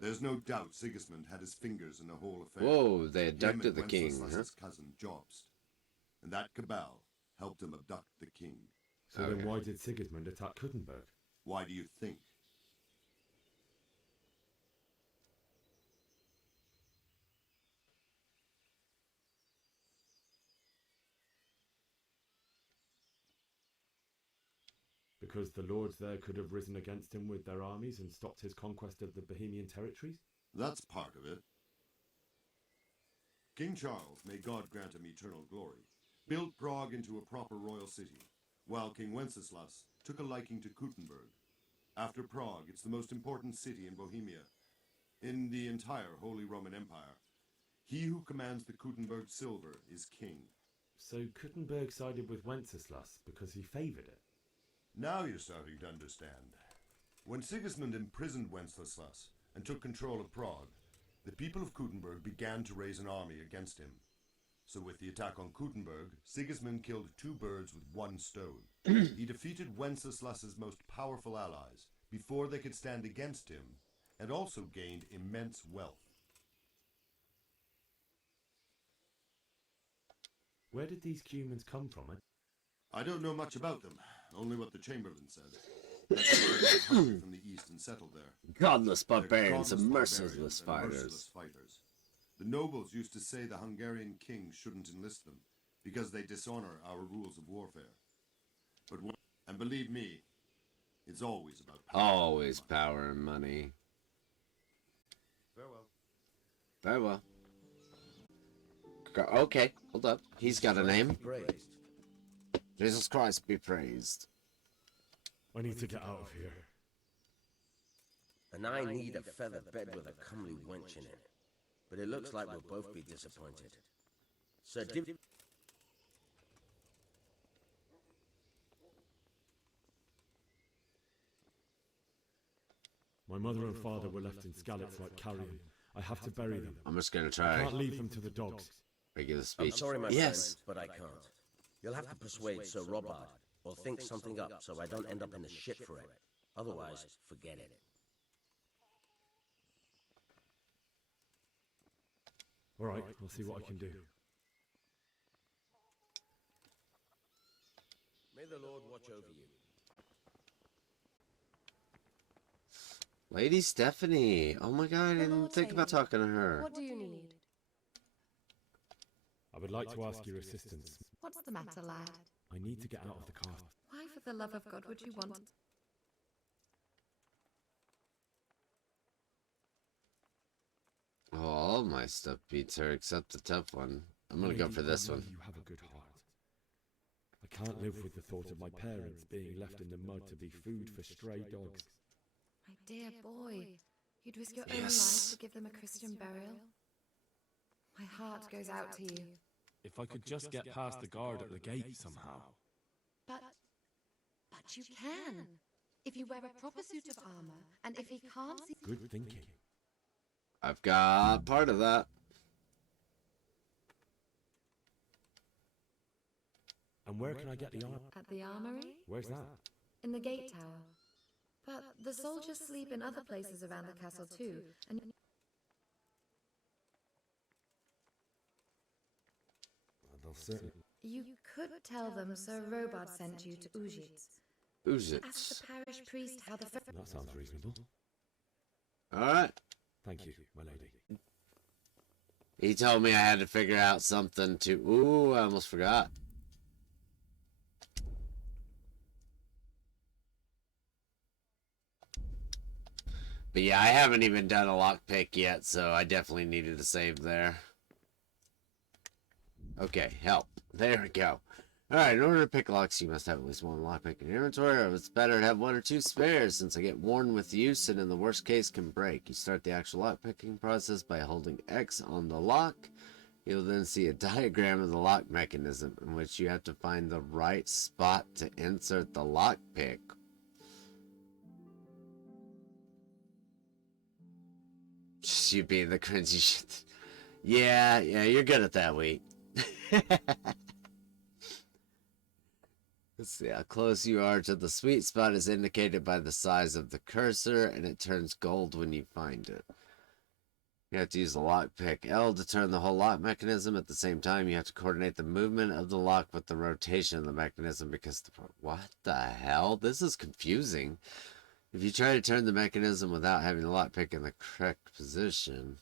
There's no doubt Sigismund had his fingers in the whole affair. Whoa, they abducted the king, huh? Wenceslas's cousin, Jobst. And that cabal helped him abduct the king. So then why did Sigismund attack Kuttenberg? Why do you think? Because the lords there could have risen against him with their armies and stopped his conquest of the Bohemian territories? That's part of it. King Charles, may God grant him eternal glory, built Prague into a proper royal city, while King Wenceslas took a liking to Kuttenberg. After Prague, it's the most important city in Bohemia, in the entire Holy Roman Empire. He who commands the Kuttenberg silver is king. So Kuttenberg sided with Wenceslas because he favoured it? Now you're starting to understand. When Sigismund imprisoned Wenceslas and took control of Prague, the people of Kuttenberg began to raise an army against him. So with the attack on Kuttenberg, Sigismund killed 2 birds with 1 stone. He defeated Wenceslas's most powerful allies before they could stand against him, and also gained immense wealth. Where did these humans come from? I don't know much about them, only what the Chamberlain said. That's why they from the east and settled there. Godless barbarians They're and godless merciless barbarians and fighters. merciless fighters. The nobles used to say the Hungarian king shouldn't enlist them, because they dishonor our rules of warfare. And believe me, it's always about power. Always power and money. Farewell. Very well. Okay, hold up. He's got a name. Jesus Christ be praised. I need to get out of here. And I need a feather bed with a comely wench in it. But it looks like we'll both be disappointed. Sir My mother and father were left in Skalitz like carrion. I have to bury them. I'm just gonna try. I can't leave them to the dogs. Regular I'm speech. sorry, my yes. friend, but I can't. You'll have to persuade Sir Robard, or think something up so I don't end up in the shit for it. Otherwise, forget it. All right, I'll see what I can do. May the Lord watch over you. Lady Stephanie. Oh my god, I didn't think about talking to her. What do you need? I would like to ask your assistance. What's the matter, lad? I need to get out of the castle. Why, for the love of God, would you want? Oh, all my stuff beats her except the tough one. I'm gonna go for this one. You have a good heart. I can't live with the thought of my parents being left in the mud to be food for stray dogs. My dear boy, you'd risk your own Yes. life to give them a Christian burial? My heart goes out to you. If I could just get past the guard at the gate somehow. But you can. If you wear a proper suit of armor, and if he can't see... Good thinking. I've got part of that. And where can I get the armor? At the armory? Where's that? In the gate tower. But the soldiers sleep in other places around the castle too, and... They'll certainly... You could tell them Sir Robard sent you to Ujitz. Ujitz. Ask the parish priest how the... That sounds reasonable. Alright. Thank you, my lady. He told me I had to figure out something to... Ooh, I almost forgot. But yeah, I haven't even done a lockpick yet, so I definitely needed to save there. Okay, help. There we go. Alright, in order to pick locks, you must have at least one lockpick in your inventory, or it's better to have one or two spares, since they get worn with use and in the worst case can break. You start the actual lockpicking process by holding X on the lock, You'll then see a diagram of the lock mechanism in which you have to find the right spot to insert the lockpick. You being the cringy shit. Yeah, you're good at that, Wheat. Let's see how close you are to the sweet spot is indicated by the size of the cursor, and it turns gold when you find it. You have to use the lockpick L to turn the whole lock mechanism. At the same time, you have to coordinate the movement of the lock with the rotation of the mechanism because what the hell? This is confusing. If you try to turn the mechanism without having the lockpick in the correct position,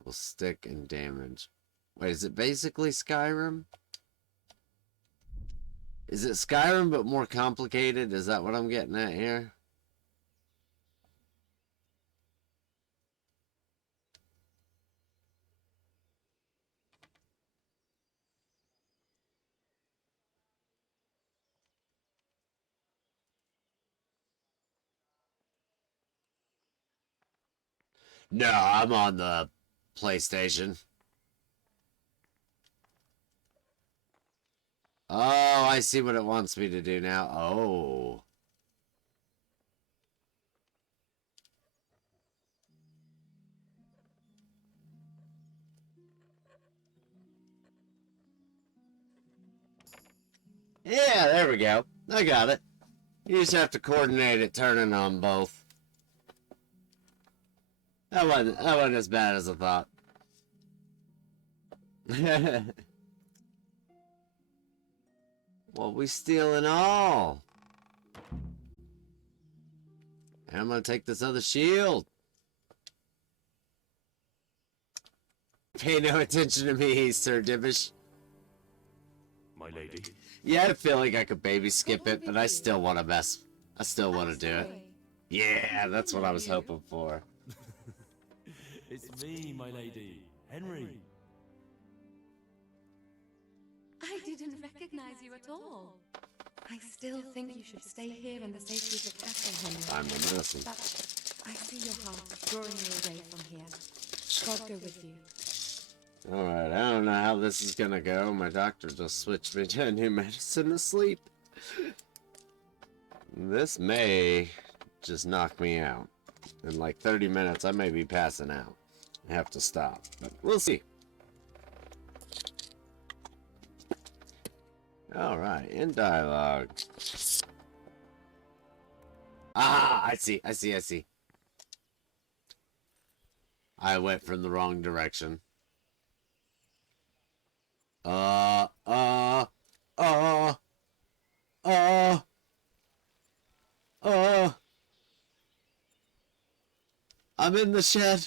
it will stick and damage. Wait, is it basically Skyrim? Is it Skyrim but more complicated? Is that what I'm getting at here? No, I'm on the PlayStation. Oh, I see what it wants me to do now. Oh. Yeah, there we go. I got it. You just have to coordinate it turning on both. That wasn't as bad as I thought. Well, we stealing all. And I'm gonna take this other shield. Pay no attention to me, Sir Divish. My lady. Yeah, I feel like I could baby skip it, but I still want to mess. I still want to do it. Yeah, that's what I was hoping for. It's me, my lady. Henry. I didn't recognize you at all. I still think you should stay here in the safety of the castle, Henry. I'm a mercy. But I see your heart drawing you away from here. God go with you. Alright, I don't know how this is gonna go. My doctor just switched me to a new medicine to sleep. This may just knock me out. In like 30 minutes, I may be passing out. I have to stop. But we'll see. Alright, in dialogue. Ah, I see. I went from the wrong direction. I'm in the shed.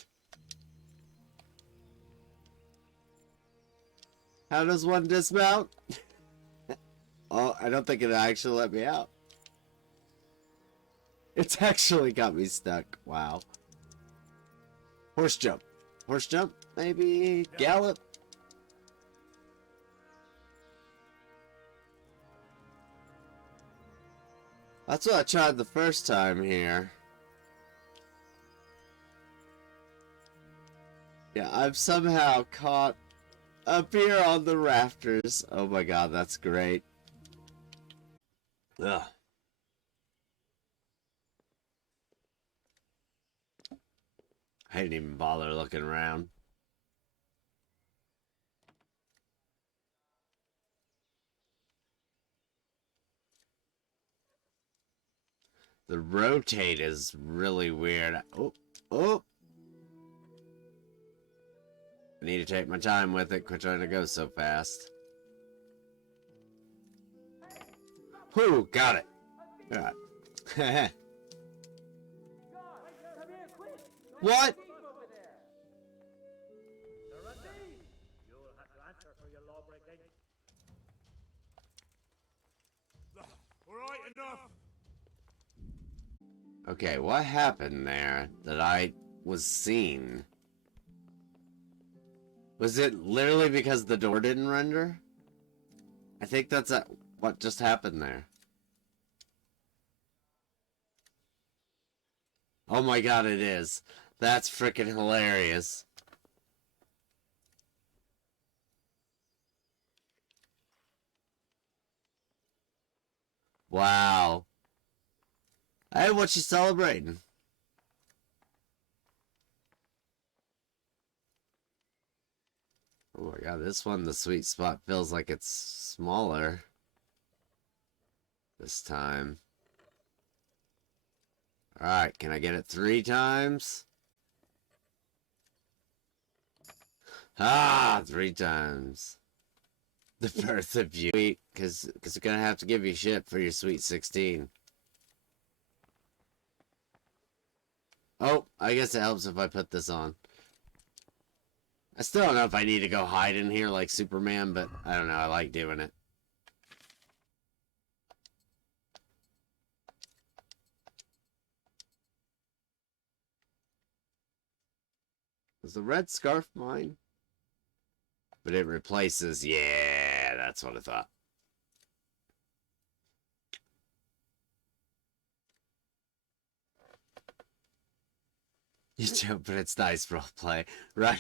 How does one dismount? Oh, I don't think it actually let me out. It's actually got me stuck. Wow. Horse jump. Horse jump? Maybe gallop? That's what I tried the first time here. Yeah, I'm somehow caught up here on the rafters. Oh my god, that's great. Ugh. I didn't even bother looking around. The rotate is really weird. Oh. I need to take my time with it. Quit trying to go so fast. Whoo, got it. Alright. What? Alright, enough. Okay, what happened there that I was seen? Was it literally because the door didn't render? I think that's what just happened there. Oh my god, it is. That's freaking hilarious. Wow. Hey, what you celebrating? Oh my god, this one, the sweet spot feels like it's smaller this time. Alright, can I get it 3 times? Ah, 3 times. The birth of you. Because we're gonna have to give you shit for your sweet 16. Oh, I guess it helps if I put this on. I still don't know if I need to go hide in here like Superman, but I don't know, I like doing it. Is the red scarf mine? But it replaces, yeah, that's what I thought. You joke, but it's nice roleplay, right?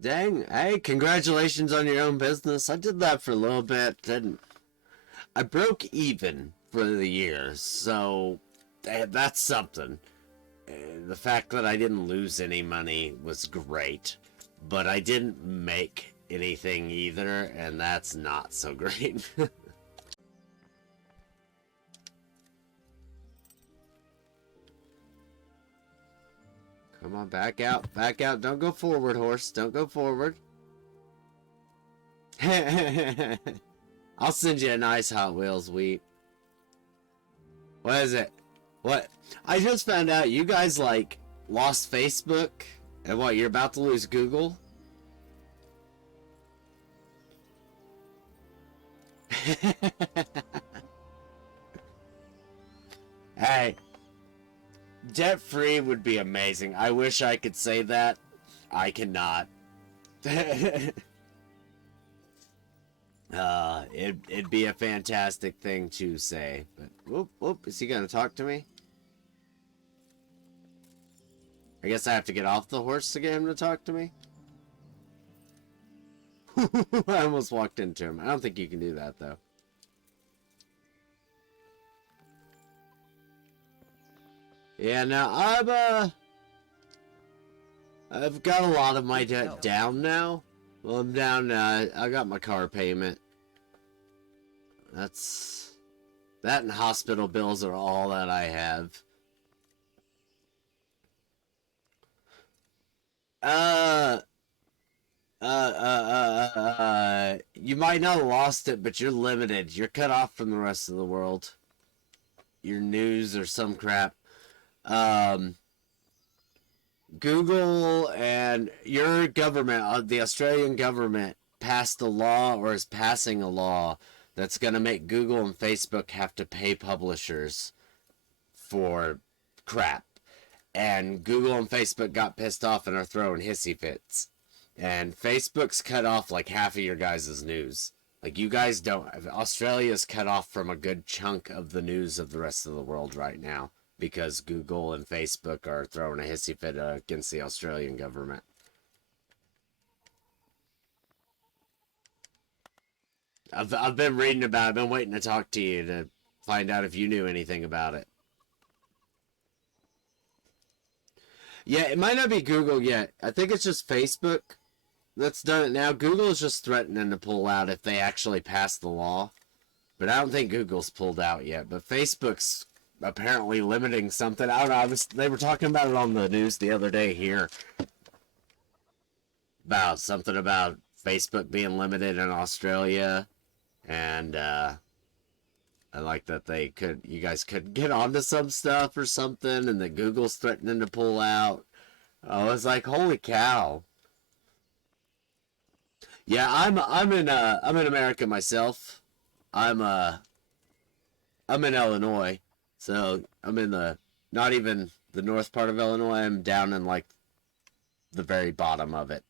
Dang, hey, congratulations on your own business. I did that for a little bit, didn't I? Broke even for the year, so that's something. The fact that I didn't lose any money was great, but I didn't make anything either, and that's not so great. Come on, back out, back out. Don't go forward, horse. Don't go forward. I'll send you a nice Hot Wheels Wheat. What is it? What? I just found out you guys, like, lost Facebook, and what, you're about to lose Google? Hey, debt-free would be amazing. I wish I could say that. I cannot. It'd be a fantastic thing to say. But whoop, whoop, is he gonna talk to me? I guess I have to get off the horse to get him to talk to me? I almost walked into him. I don't think you can do that, though. Yeah, now, I've got a lot of my debt down now. Well, I'm down, I got my car payment. That and hospital bills are all that I have. You might not have lost it, but you're limited. You're cut off from the rest of the world. Your news or some crap. Google and your government, the Australian government, passed a law or is passing a law that's going to make Google and Facebook have to pay publishers for crap. And Google and Facebook got pissed off and are throwing hissy fits. And Facebook's cut off like half of your guys' news. Like, you guys don't... Australia's cut off from a good chunk of the news of the rest of the world right now. Because Google and Facebook are throwing a hissy fit against the Australian government. I've been reading about it. I've been waiting to talk to you to find out if you knew anything about it. Yeah, it might not be Google yet. I think it's just Facebook that's done it now. Google is just threatening to pull out if they actually pass the law. But I don't think Google's pulled out yet. But Facebook's apparently limiting something. I don't know. They were talking about it on the news the other day here. About something about Facebook being limited in Australia. And, I like that you guys could get onto some stuff or something, and that Google's threatening to pull out. I was like, holy cow. Yeah, I'm in America myself. I'm in Illinois. So I'm in not even the north part of Illinois. I'm down in like the very bottom of it.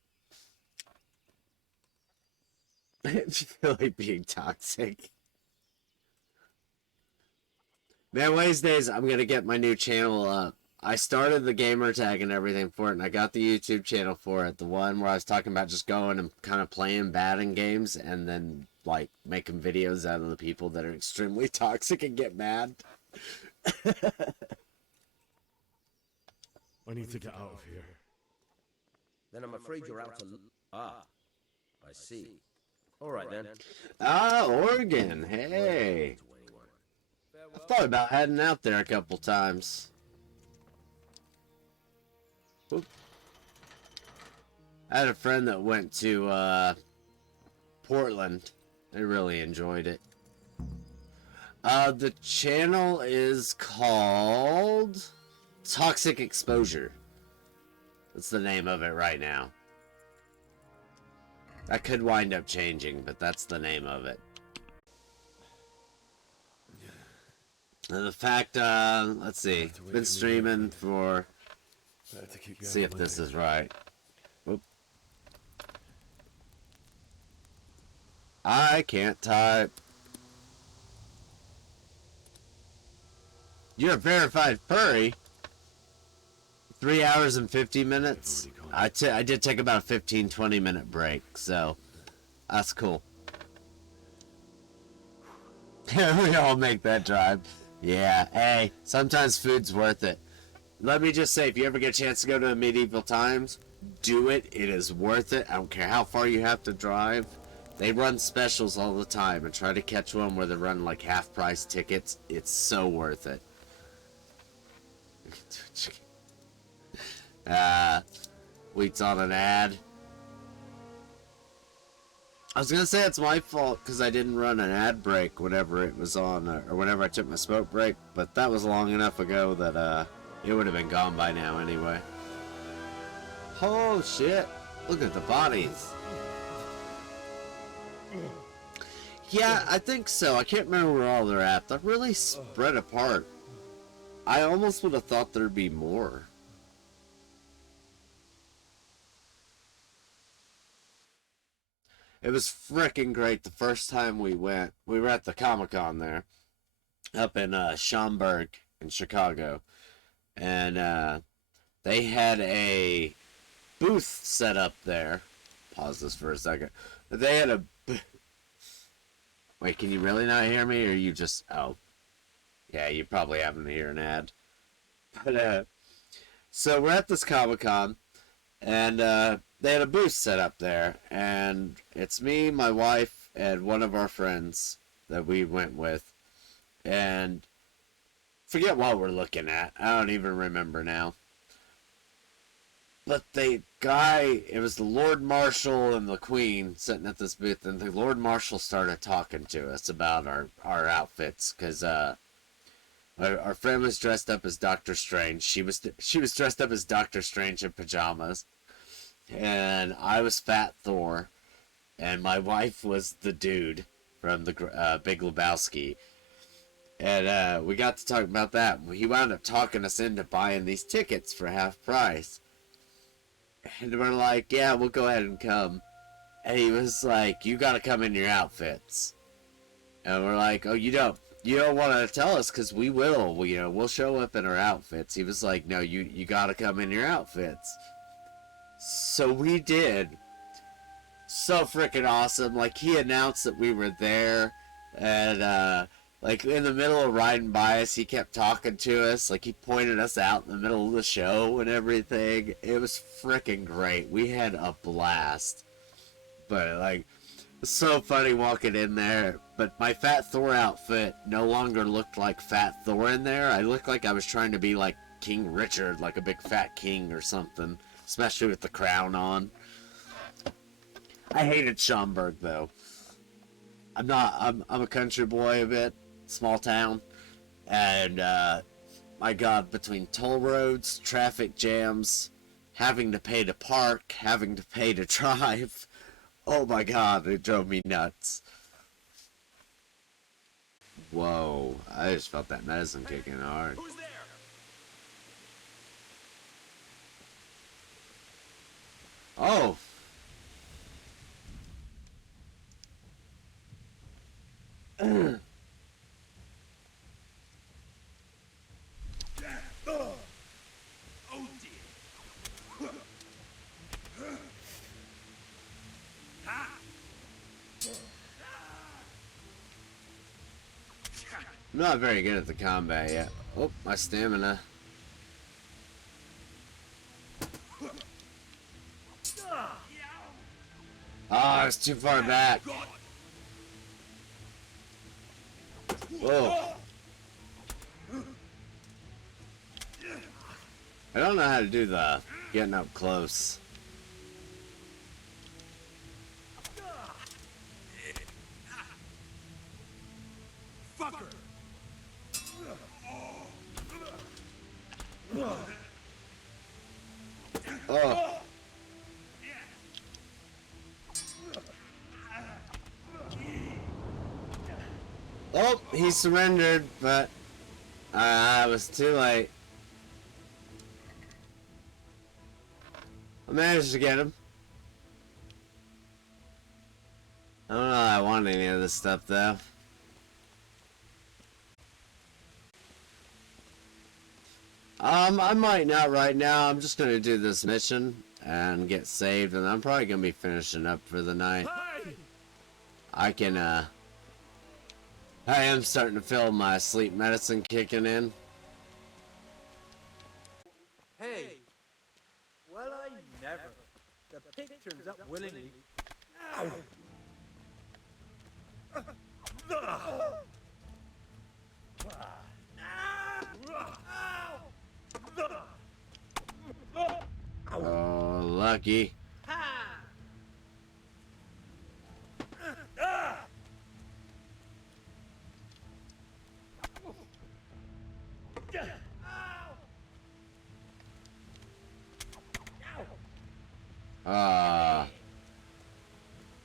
I feel like being toxic. Man, Wednesdays, I'm going to get my new channel up. I started the gamer tag and everything for it, and I got the YouTube channel for it. The one where I was talking about just going and kind of playing bad in games and then, like, making videos out of the people that are extremely toxic and get mad. I need to get out of here. Then I'm afraid you're out to... Ah, I see. All right, then. Ah, Oregon. Hey. I've thought about heading out there a couple times. Oop. I had a friend that went to Portland. They really enjoyed it. The channel is called Toxic Exposure. That's the name of it right now. That could wind up changing, but that's the name of it. And the fact, let's see, been streaming for, let's see if this is right. Oop. I can't type. You're a verified furry. 3 hours and 50 minutes. I did take about a 15-20 minute break, so that's cool. We all make that drive. Yeah, hey, sometimes food's worth it. Let me just say, if you ever get a chance to go to Medieval Times, do it. It is worth it. I don't care how far you have to drive. They run specials all the time, and try to catch one where they run like half-price tickets. It's so worth it. Wheat's on an ad. I was gonna say it's my fault because I didn't run an ad break whenever it was on, or whenever I took my smoke break, but that was long enough ago that it would have been gone by now anyway. Oh shit! Look at the bodies. Yeah, I think so. I can't remember where all they're at. They're really spread apart. I almost would have thought there'd be more. It was frickin' great the first time we went. We were at the Comic-Con there, up in Schaumburg in Chicago. And they had a booth set up there. Pause this for a second. They had a... Wait, can you really not hear me, or you just... Oh. Yeah, you probably haven't heard an ad. But, so we're at this Comic-Con, and they had a booth set up there, and it's me, my wife, and one of our friends that we went with, and forget what we're looking at. I don't even remember now. But it was the Lord Marshal and the Queen sitting at this booth, and the Lord Marshal started talking to us about our outfits, because our friend was dressed up as Doctor Strange. She was dressed up as Doctor Strange in pajamas. And I was Fat Thor, and my wife was the dude from the Big Lebowski. And we got to talk about that. He wound up talking us into buying these tickets for half price. And we're like, yeah, we'll go ahead and come. And he was like, you gotta come in your outfits. And we're like, oh, you don't want to tell us, because we will. We'll show up in our outfits. He was like, no, you gotta come in your outfits. So we did. So freaking awesome. Like, he announced that we were there, and like in the middle of riding by us, he kept talking to us. Like, he pointed us out in the middle of the show and everything. It was freaking great. We had a blast. But like, it was so funny walking in there. But my Fat Thor outfit no longer looked like Fat Thor in there. I looked like I was trying to be like King Richard, like a big fat king or something. Especially with the crown on. I hated Schaumburg, though. I'm a country boy a bit. Small town. And, my God, between toll roads, traffic jams, having to pay to park, having to pay to drive. Oh my God, it drove me nuts. Whoa, I just felt that medicine kicking hard. Who's there? Oh! I'm not very good at the combat yet. Oh, my stamina. Oh, it's too far back. Whoa. I don't know how to do the getting up close. Fucker! Oh. Oh, he surrendered, but I was too late. I managed to get him. I don't know if I want any of this stuff, though. I might not right now. I'm just gonna do this mission and get saved, and I'm probably gonna be finishing up for the night. I can, I am starting to feel my sleep medicine kicking in. Hey! Well, I never. The pig turns up willingly. Ow! Oh, lucky.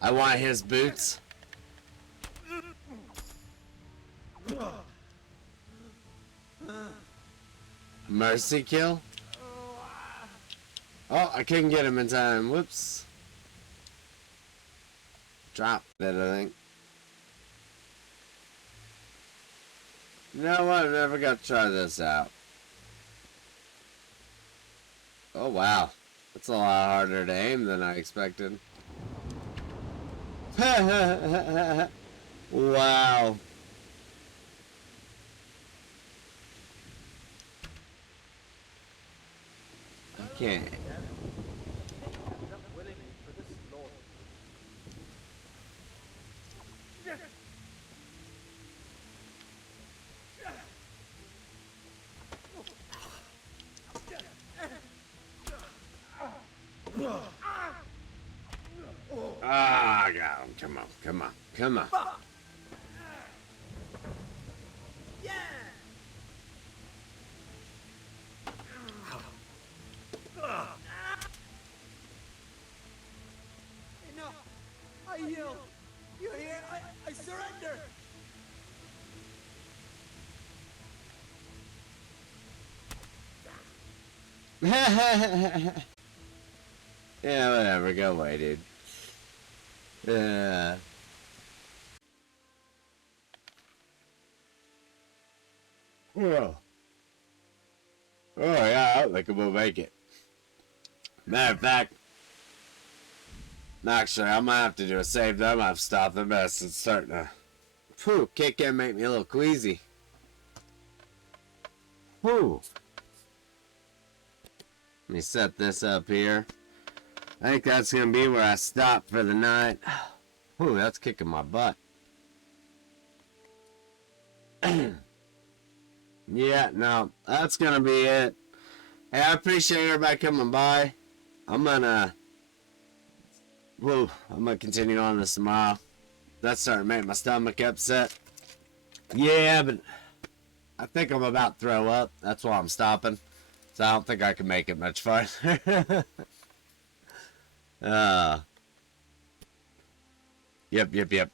I want his boots. Mercy kill? Oh, I couldn't get him in time. Whoops. Dropped it, I think. You know what? I never got to try this out. Oh, wow. That's a lot harder to aim than I expected. Wow. I can't. Ah, I got him. Come on, come on, come on. Enough! I yield! You hear? I surrender! Yeah, whatever. Go away, dude. Oh. Oh, yeah, I don't think we'll make it. Matter of fact, actually, I might have to do a save though. I might have to stop the mess. It's starting to kick in, make me a little queasy. Whew. Let me set this up here. I think that's going to be where I stop for the night. Whew, that's kicking my butt. Yeah, no, that's going to be it. Hey, I appreciate everybody coming by. I'm going to continue on this tomorrow. That's starting to make my stomach upset. Yeah, but I think I'm about to throw up. That's why I'm stopping. So I don't think I can make it much farther. Yep.